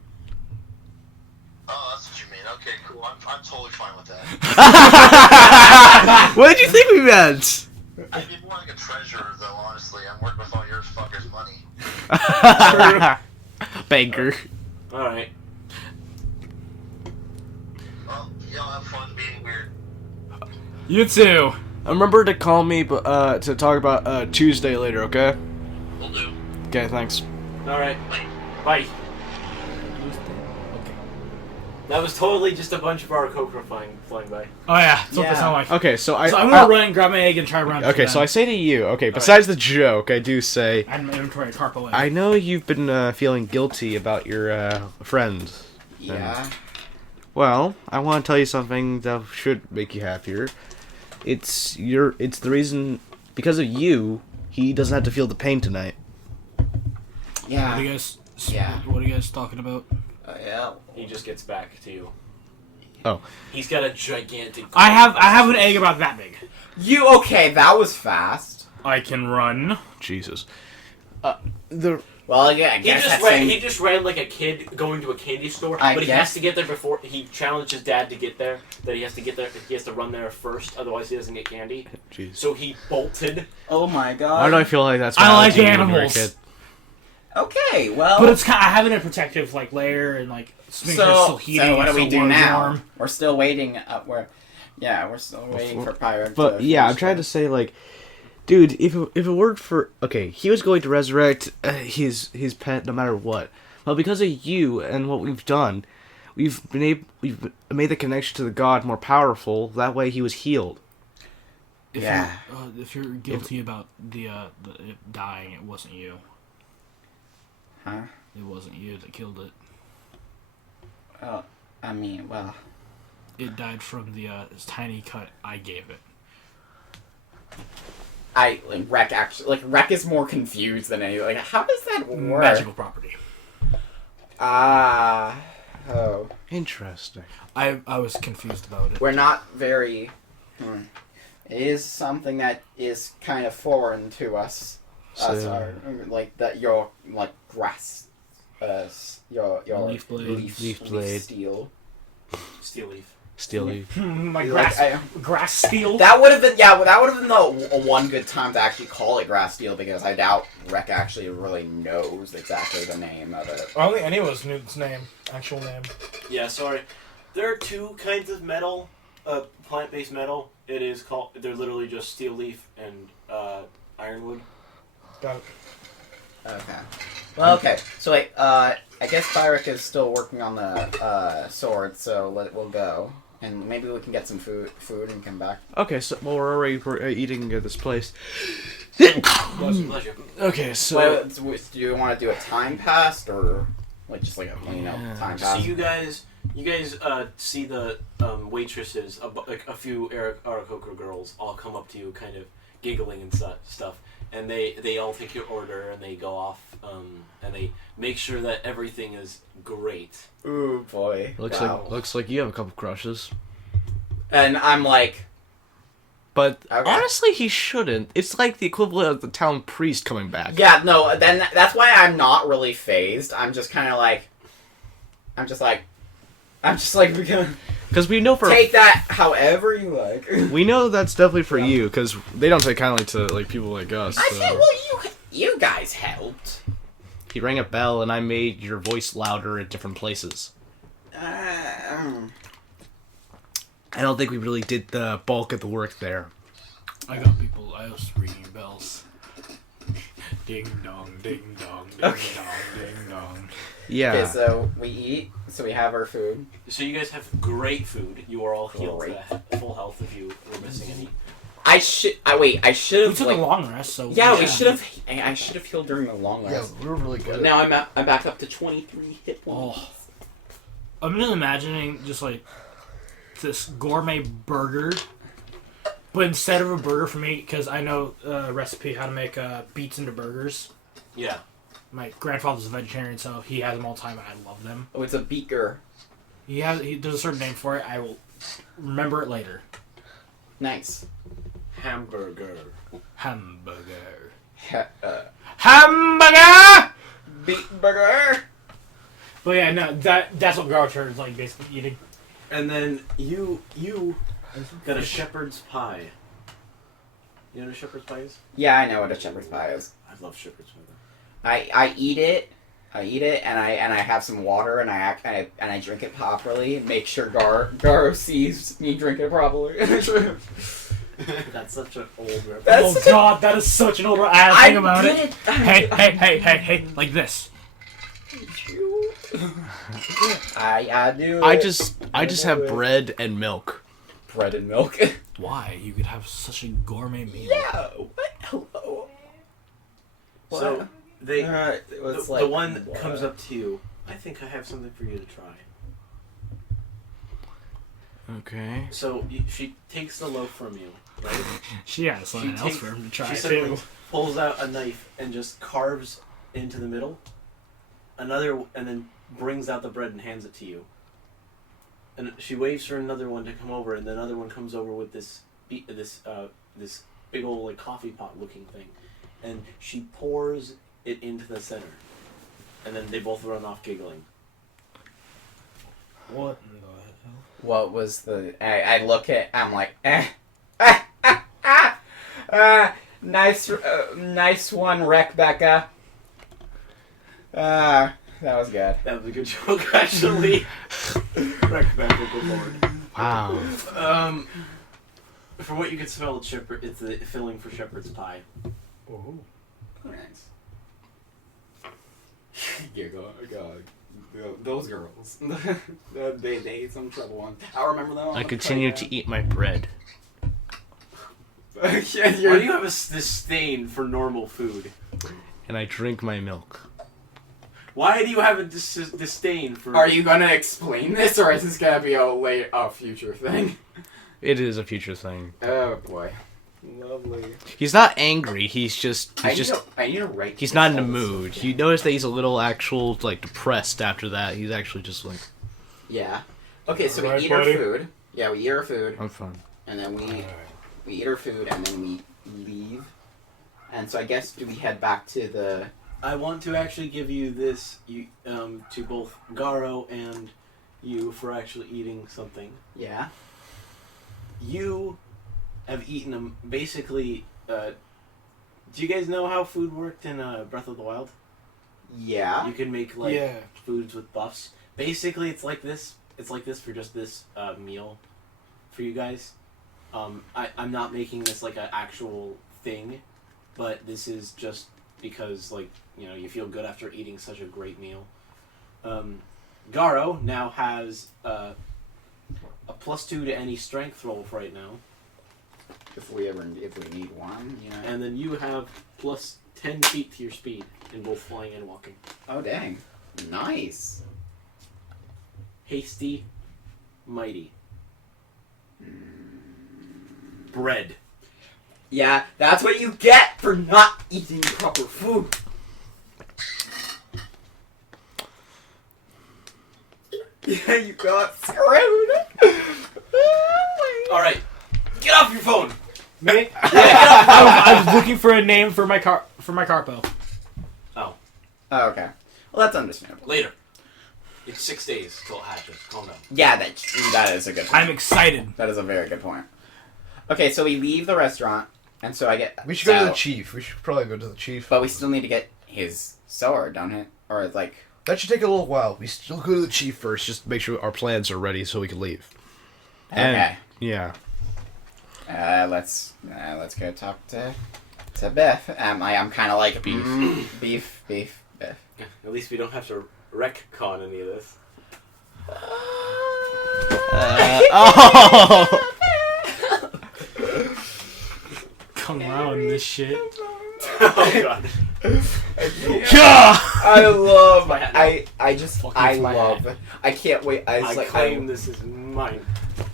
Oh, that's what you mean. Okay, cool. I'm totally fine with that. What did you think we meant? I'd be more like a treasurer, though, honestly. I'm working with all your fuckers' money. Banker. Alright. Well, y'all have fun being weird. You too. Remember to call me to talk about Tuesday later, okay? Will do. Okay, thanks. Alright. Bye. That was totally just a bunch of our Aarakocra flying by. Oh yeah, that's what Yeah. they sound like. Okay, so So I'm gonna run and grab my egg and try to run. Okay, so I say to you, okay, besides the joke, I do say, I had my inventory of carpo egg. I know you've been feeling guilty about your friend. Yeah. Well, I want to tell you something that should make you happier. It's the reason, because of you, he doesn't have to feel the pain tonight. What are Yeah. you guys? Yeah. What are you guys talking about? Yeah. He just gets back to you. Oh. He's got a gigantic... I have an egg about that big. You okay? That was fast. I can run. Jesus. Well, yeah. I guess He just ran like a kid going to a candy store, I but he guess- has to get there before... He challenged his dad to get there, that he has to get there, he has to run there first, otherwise he doesn't get candy. Jeez. So he bolted. Oh my God. Why do I feel like that's I like biology when you're a animals. kid? Okay. Well. But it's kind. I have it in a protective layer and like it's making it still heating. So what do it's we still do now? warm. We're still waiting. We're still waiting for Pyro. But yeah, I'm trying to say, like, dude, if it weren't for, okay, he was going to resurrect his pet no matter what. But because of you and what we've done, we've made the connection to the god more powerful. That way, he was healed. If Yeah. If you're guilty about the it dying, it wasn't you. Huh? It wasn't you that killed it. I mean, well. It died from the tiny cut I gave it. Rec is more confused than anything. Like, how does that work? Magical property. Oh. Interesting. I was confused about it. We're not very. It is something that is kind of foreign to us. Like that, your like grass, your Leaf blade. Leaf blade. steel. Steel leaf. Steel leaf. My Like, grass steel. that would have been that would have been the one good time to actually call it grass steel, because I doubt Rec actually really knows exactly the name of it. I don't think any of us knew its name, actual name. Yeah, sorry. There are two kinds of metal, plant-based metal. It is called. They're literally just steel leaf and ironwood. Got it. Okay. Well, okay. So I guess Pyrrhic is still working on the sword, so we'll go. And maybe we can get some food and come back. Okay, so well, we're already eating at this place. Pleasure. Okay, so Do you want to do a time pass, or like just like a time pass? So you guys see the waitresses, like a few Aarakocra girls, all come up to you, kind of giggling and stuff, and they all take your order and they go off, and they make sure that everything is great. Ooh boy. looks like you have a couple crushes. And I'm like, But okay. honestly, he shouldn't. It's like the equivalent of the town priest coming back. yeah, no. Then that's why I'm not really phased. I'm just kind of like, we're gonna Because we know for take that however you like. we know that's definitely for you. Because they don't take kindly to like people like us. I so. said, well, you guys helped. He rang a bell, and I made your voice louder at different places. I don't think we really did the bulk of the work there. I got people. I was ringing bells. Ding dong, ding dong, ding Okay. dong, ding dong. Yeah. Okay, so we eat. So we have our food. So you guys have great food. You are all healed Great. to full health if you were missing any. I should We have took a long rest, so Yeah, we should have. I should have healed during the long Yeah, rest. we were really good. Now I'm back up to 23 hit points. Oh. I'm just imagining just like this gourmet burger, but instead of a burger for me, because I know a recipe how to make beets into burgers. Yeah. My grandfather's a vegetarian, so he has them all the time, and I love them. Oh, it's a beaker. There's a certain name for it. I will remember it later. Nice. Hamburger. Hamburger. Hamburger. Beet burger. But yeah, no, that's what garlic is like, basically eating. And then you got a shepherd's pie. You know what a shepherd's pie is? Yeah, I know what a shepherd's pie is. I love shepherd's pie. I eat it. And I have some water and I drink it properly and make sure Garo sees me drink it properly. That's such an old reference. Oh god, that is such an old. I think about it. Hey, like this. I do. I just have bread and milk. Bread and milk. Why? You could have such a gourmet meal. Yeah. What? Hello. So they it's the one that comes up to you. I think I have something for you to try. Okay. So she takes the loaf from you, right? She has something else takes- for him to try She suddenly too. pulls out a knife and just carves into the middle. And then brings out the bread and hands it to you. And she waits for another one to come over, and another one comes over with this big old like coffee pot looking thing, and she pours it into the center, and then they both run off giggling. What in the hell? What was the? I look at. I'm like, nice one, Rebecca. That was good. That was a good joke, actually. Wrecked back with the Lord. Wow. For what you can smell, it's the filling for shepherd's pie. Oh. Nice. Yeah, go. Those girls. they ate some trouble one. I'll remember them. I continue to eat my bread. Why do you have this disdain for normal food? And I drink my milk. Why do you have a disdain for... Are you gonna explain this, or is this gonna be a future thing? It is a future thing. Oh boy. Lovely. He's not angry. He's just. I need to write. He's not in the mood. You notice that he's a little depressed after that. He's actually just like. Yeah. Okay, so Alright, we eat buddy. our food. Yeah, we eat our food, I'm fine. and then we eat our food, and then we leave. And so I guess do we head back to the? I want to actually give you this to both Garo and you for actually eating something. Yeah. You have eaten them basically. Do you guys know how food worked in Breath of the Wild? Yeah. You can make foods with buffs. Basically, it's like this. It's like this for just this meal for you guys. I'm not making this like an actual thing, but this is just because you feel good after eating such a great meal. Garo now has a +2 to any strength roll right now. If we need one, you know. And then you have +10 feet to your speed in both flying and walking. Oh dang. Nice. Hasty, mighty. Bread. Yeah, that's what you get for not eating proper food. Yeah, you got screwed. All right, get off your phone. Me? I was looking for a name for my carpo. Oh, okay. Well, that's understandable. Later. It's 6 days till it hatches. Calm down. Yeah, that is a good point. I'm excited. That is a very good point. Okay, so we leave the restaurant, and so I get... We should go to the chief. We should probably go to the chief. But we still need to get his sword, don't it? Or, like... That should take a little while. We still go to the chief First, just to make sure our plans are ready so we can leave. Okay. And, yeah. Let's go talk to Biff. I'm kind of like... Beef. At least we don't have to retcon any of this. Oh! Kung Lao in this shit. Oh god. Yeah! I love. Fucking I my love. I can't wait. I claim this is mine.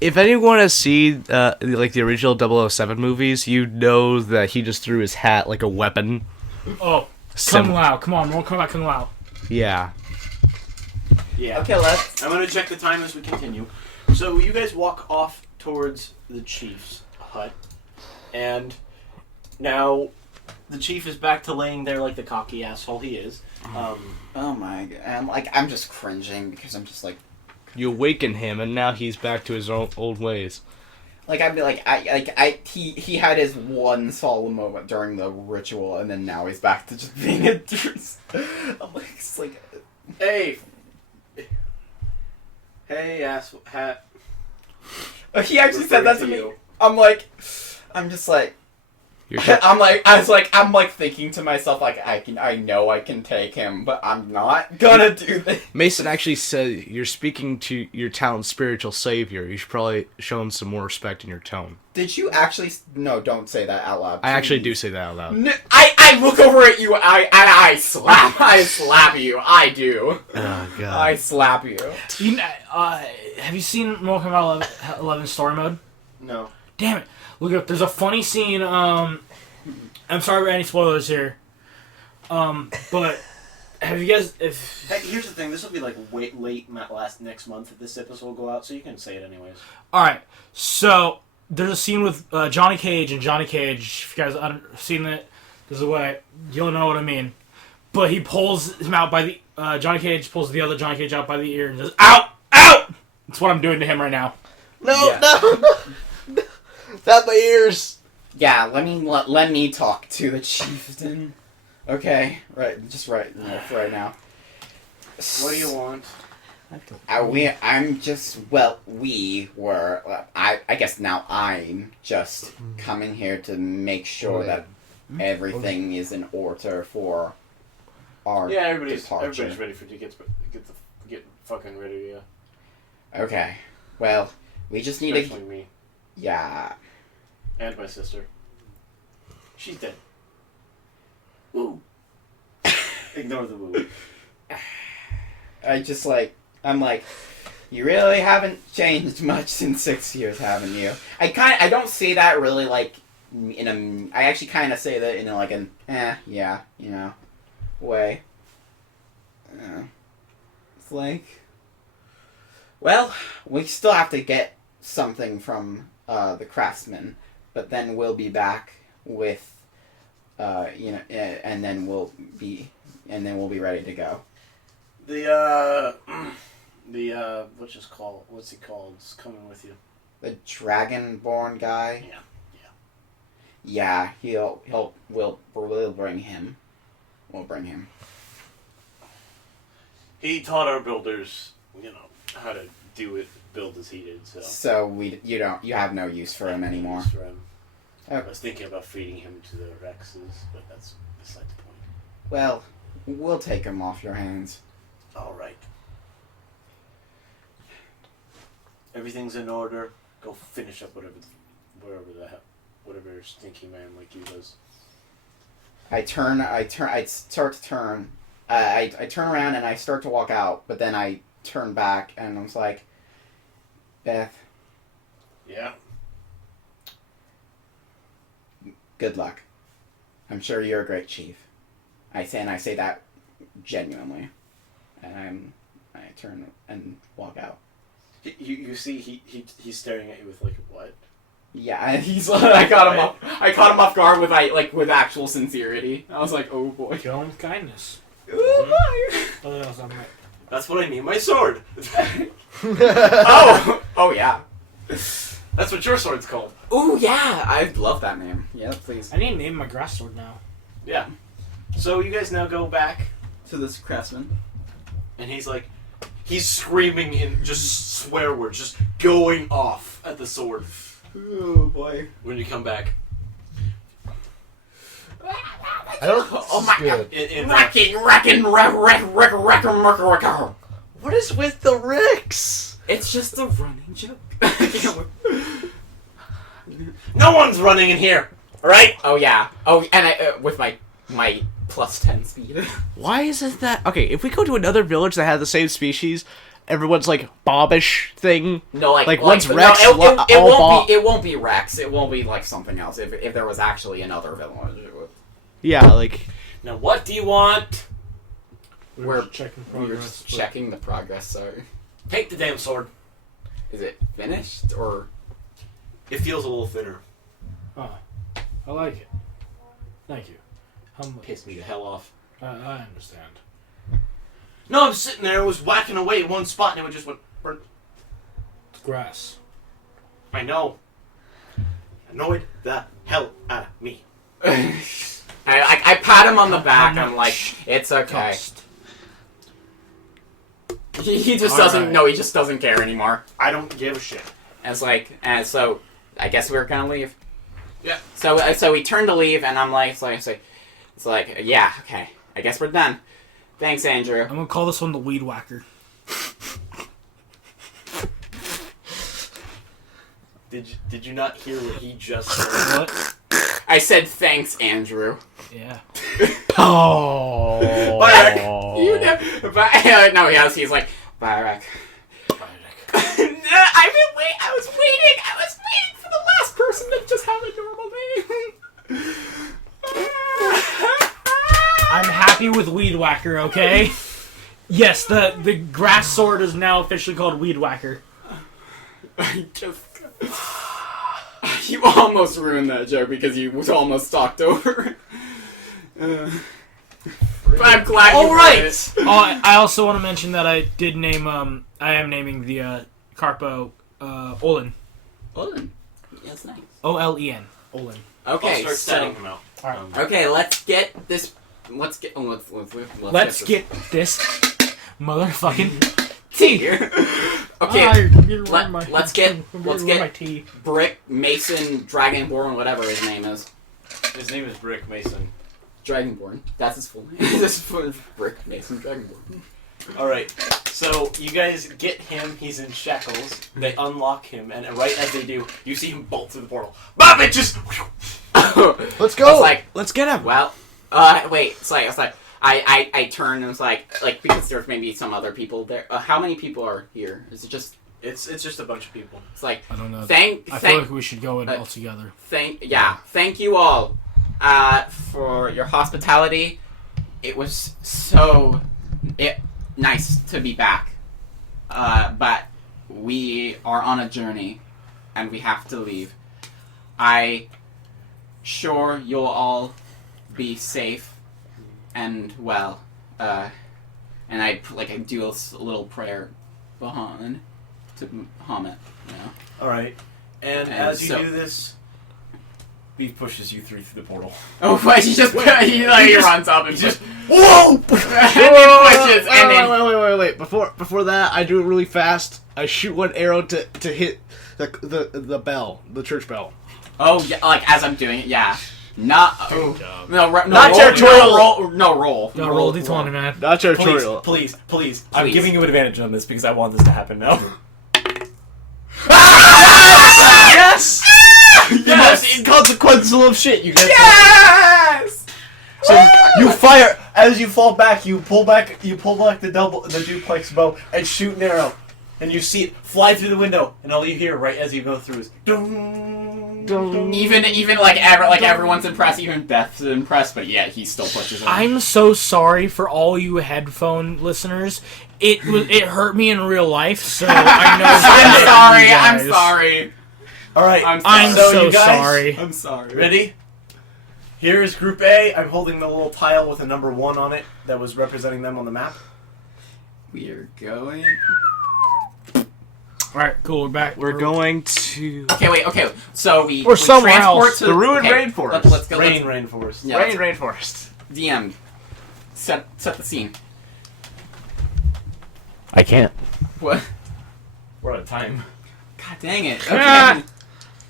If anyone has seen like the original 007 movies, you know that he just threw his hat like a weapon. Oh, Kung Lao. Come on, Mortal Kombat Kung Lao. Yeah. Yeah. Okay, let's. I'm gonna check the time as we continue. So you guys walk off towards the chief's hut, and now the chief is back to laying there like the cocky asshole he is. Oh my god. I'm just cringing because I'm just like, You awaken him, and now he's back to his old ways. I'd be like, he had his one solemn moment during the ritual, and then now he's back to just being a douche. I'm like, it's like, Hey, ass hat. he actually said that to me. you. I'm just like, You're I'm like thinking to myself, like, I know I can take him, but I'm not gonna do this. Mason actually said you're speaking to your town's spiritual savior. You should probably show him some more respect in your tone. Did you actually? No, don't say that out loud. I actually please. do say that out loud. No, I look over at you. I slap you. I do. Oh god. I slap you. You know, have you seen Mortal Kombat 11 story mode? No. Damn it. Look up. There's a funny scene. I'm sorry for any spoilers here. But have you guys? If Hey, here's the thing. This will be like late next month if this episode will go out, so you can say it anyways. all right, so there's a scene with Johnny Cage and Johnny Cage. If you guys haven't seen it, this is what you'll know what I mean. But he pulls him out by the Johnny Cage pulls the other Johnny Cage out by the ear and says, "Out, out!" That's what I'm doing to him right now. No, no, not my ears. Yeah, let me talk to the chieftain. Okay, right right now. What do you want? We were. I guess now I'm just coming here to make sure that everything is in order for our Yeah, everybody's departure. ready for to get fucking ready. Yeah. Okay. Well, we just need Especially to. me Yeah. and my sister. She's dead. Woo. Ignore the woo. I'm like, you really haven't changed much in 6 years, haven't you? I don't say that really like I actually kind of say that in like an yeah, way. It's like, well, we still have to get something from the craftsman, but then we'll be back with and then we'll be ready to go. What's he called? Is coming with you. The Dragonborn guy. Yeah. Yeah, we'll bring him. We'll bring him. He taught our builders, how to build as he did. So You have no use for him anymore. Use for him. Oh. I was thinking about feeding him to the Rexes, but that's beside the point. Well, we'll take him off your hands. All right. Everything's in order. Go finish up whatever stinky man like you does. I turn around and I start to walk out, but then I turn back and I was like, Beth, Yeah. good luck. I'm sure you're a great chief. I say that genuinely. And I turn and walk out. You see he's staring at you with like what? Yeah, he's I caught him off guard with actual sincerity. I was like, oh boy. Kill him with kindness. That's what I need my sword. Oh yeah. That's what your sword's called. Oh yeah, I love that name. Yeah, please. I need to name my grass sword now. Yeah. So you guys now go back, To this craftsman. and he's screaming in just swear words, just going off at the sword. Oh boy. When you come back, I don't. Oh my good. in What is with the Ricks? It's just a running joke. no one's running in here. All right. Oh yeah. Oh, and I with my plus 10 speed. Why isn't that okay? If we go to another village that has the same species, everyone's like Bobbish thing. No, like one's no, Rex, it all won't Bob. be. It won't be Rex. It won't be like something else. If there was actually another village. It would... Yeah, like Now, what do you want? We're checking We were just checking the progress. Sorry. Take the damn sword. Is it finished or? It feels a little thinner. Oh, I like it. Thank you. How much? Pissed me the hell off. I understand. No, I'm sitting there. I was whacking away at one spot, and it just went. It's grass. I know. Annoyed the hell out of me. I pat him on the back. I'm like, it's okay. Cost. He just All doesn't. right. No, he just doesn't care anymore. I don't give a shit. And it's like, and so I guess we're gonna leave. Yeah. So we turn to leave, and I'm like, it's like, yeah, okay. I guess we're done. Thanks, Andrew. I'm gonna call this one the Weed Whacker. Did you not hear what he just said? What? I said thanks, Andrew. Yeah. oh, You know, but no, he's like, Byrek. I was waiting for the last person to just have a normal name. I'm happy with Weed Whacker, okay? Yes, the grass sword is now officially called Weed Whacker. I just... You almost ruined that joke because you was almost talked over. But I'm glad you did it. Oh, I also want to mention that I did name, I am naming the, Carpo, Olin. Olin. That's nice. O-L-E-N. Olin. Okay, I'll start setting him out. Alright. Okay, let's get this... Let's get this motherfucking tea. here. Okay. Let's get my tea. Brick, Mason, Dragonborn, whatever his name is. His name is Brick Mason. Dragonborn. That's his full name. This is for Brick, Mason, Dragonborn. Alright, so you guys get him, he's in shackles, they unlock him, and right as they do, you see him bolt through the portal. Bop! It just... let's I go. was like, Let's get him. well, wait, it's like, I turned and was like, because there's maybe some other people there. How many people are here? Is it just... It's just a bunch of people. It's like, I don't know. I thank, feel like we should go in all together. thank you all, for your hospitality. It was so, nice to be back. But we are on a journey, and we have to leave. Sure you'll all be safe and well. And I do a little prayer behind to Hamet, you know. Alright, and as you so- do this, Beef pushes you through the portal. Oh, but he runs up and just Whoa! and then pushes, and then Wait. Before that, I do it really fast. I shoot one arrow to hit the bell, the church bell. oh yeah, like as I'm doing it, yeah. Not Not territorial. roll. Roll D20, man. Not territorial. Please. I'm Please. giving you advantage on this because I want this to happen now. Yes! The most inconsequential of shit, you guys. Yes. So you fire as you fall back. You pull back the duplex bow and shoot an arrow, and you see it fly through the window. And all you hear right as you go through is dong, dong. Even everyone's impressed. Even Beth's impressed, but yeah, he still pushes it. I'm so sorry for all you headphone listeners. It hurt me in real life, so I know. I'm sorry. All right, I'm so so you guys, sorry. I'm sorry. Ready? Here's Group A. I'm holding the little tile with a number 1 on it that was representing them on the map. We're going. Alright, cool, we're back. We're going to Okay. So we somewhere transport else. to The ruined okay, rainforest. Let's go. Rainforest. Yeah, let's- rainforest. DM. Set the scene. I can't. What? We're out of time. God dang it. Okay. Ah.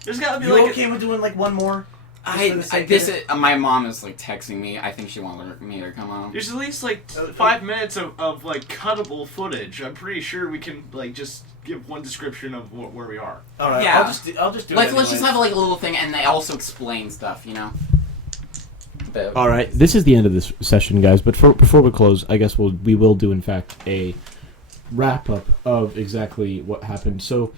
There's gotta be You okay with doing one more? My mom is texting me. I think she wants me to come on. There's at least 5 minutes of cuttable footage. I'm pretty sure we can just give one description of where we are. All right. Yeah. I'll just do Let's it. just anyway. have like a little thing, and they also explain stuff, you know. All right, this is the end of this session, guys. But before we close, I guess we will do in fact a wrap up of exactly what happened. So,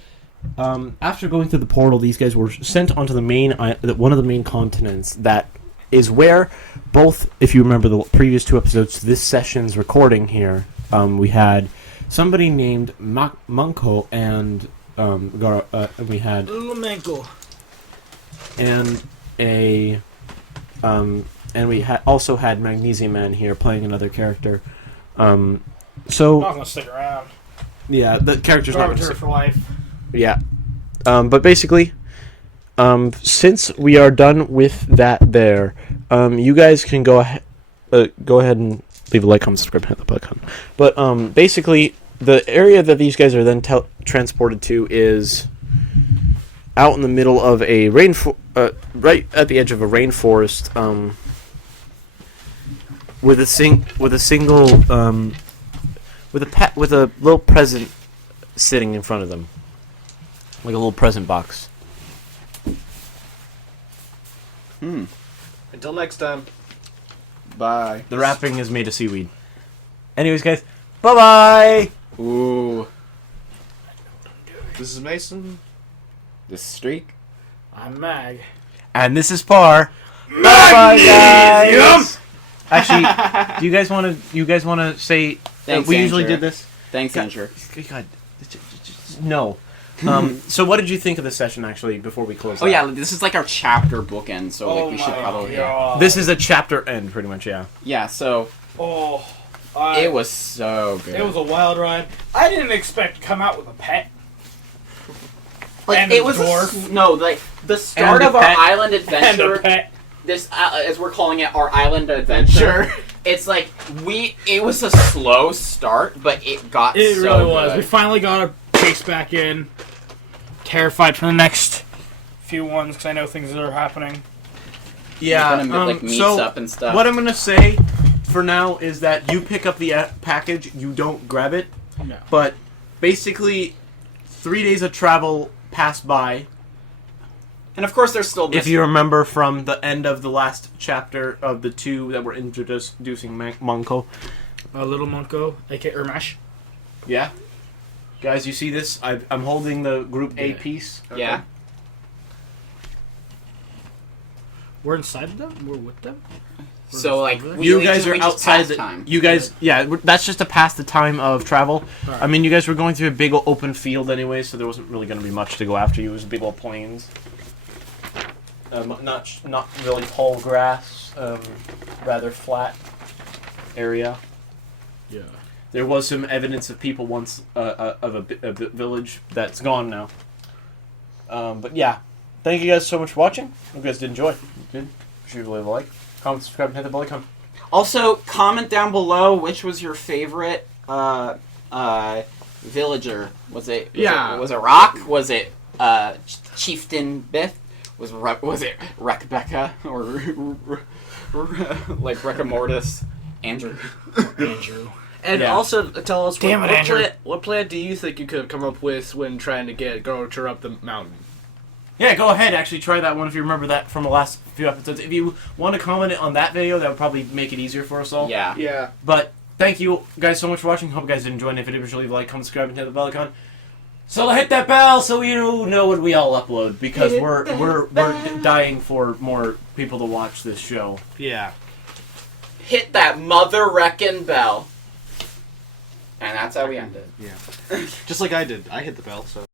after going through the portal, these guys were sent onto the main one of the main continents. That is where both, if you remember the previous 2 episodes, this session's recording here. We had somebody named Manko and we had Manko. and we also had Magnesium Man here playing another character. I'm So not gonna stick around. yeah, the character's not. Arbiter for life. Yeah, but basically, since we are done with that, you guys can go ahead and leave a like, comment, subscribe, hit the bell icon. But basically, the area that these guys are then transported to is out in the middle of a right at the edge of a rainforest, with a little present sitting in front of them, like a little present box. Until next time. Bye. The wrapping is made of seaweed. Anyways, guys, bye-bye! Ooh, This is Mason. this streak. I'm Mag. And this is Par. Bye, guys! Actually, do you guys want to say... Thanks, we usually Andrew. did this? Thanks, God. Andrew. God. No. So what did you think of this session, actually, before we close Oh out? yeah, this is like our chapter bookend, so like we should probably This is a chapter end, pretty much, yeah. yeah. So It it was so good. was a wild ride. I didn't expect to come out with a pet. like and it a was dwarf. like the start And a of our pet. island And a adventure. pet. This as we're calling it, our island adventure. It's like it was a slow start, but it got It so really was. good. We finally got our pace back in. Terrified for the next few ones because I know things are happening. Yeah, We're gonna, like, meets so up and stuff. what I'm going to say for now is that you pick up the package, you don't grab it, No. but basically 3 days of travel pass by. And of course, there's still If you remember from the end of the last chapter of the 2 that were introducing Monko. Little Monko, aka Ermash. Yeah. Guys, you see this? I'm holding the Group A piece. yeah. We're inside of them? We're with them? So like You we guys are we just outside passed the time. You guys, that's just to pass the time of travel. Alright. I mean, you guys were going through a big open field anyway, so there wasn't really going to be much to go after you. It was big old plains. Not really tall grass, rather flat area. Yeah. There was some evidence of people once of a village that's gone now. But yeah, thank you guys so much for watching. Hope you guys did enjoy. Did? Sure you leave a like, comment, subscribe, and hit the bell icon. Also, comment down below which was your favorite villager. Was it Rock? Was it Chieftain Biff? Was it Rebecca or like Recca Mortis? Andrew. Andrew. And Yeah. also tell us Damn it, Andrew. what plan do you think you could have come up with when trying to get Garter up the mountain? Yeah, go ahead. Actually, try that one if you remember that from the last few episodes. If you want to comment it on that video, that would probably make it easier for us all. Yeah. Yeah. But thank you guys so much for watching. Hope you guys did enjoy. And if you did, be sure to leave a like, comment, subscribe, and hit the bell icon. So hit that bell so you know when we all upload, because we're dying for more people to watch this show. Yeah. Hit that mother wrecking bell. And that's how we ended. Just like I did. I hit the bell, so.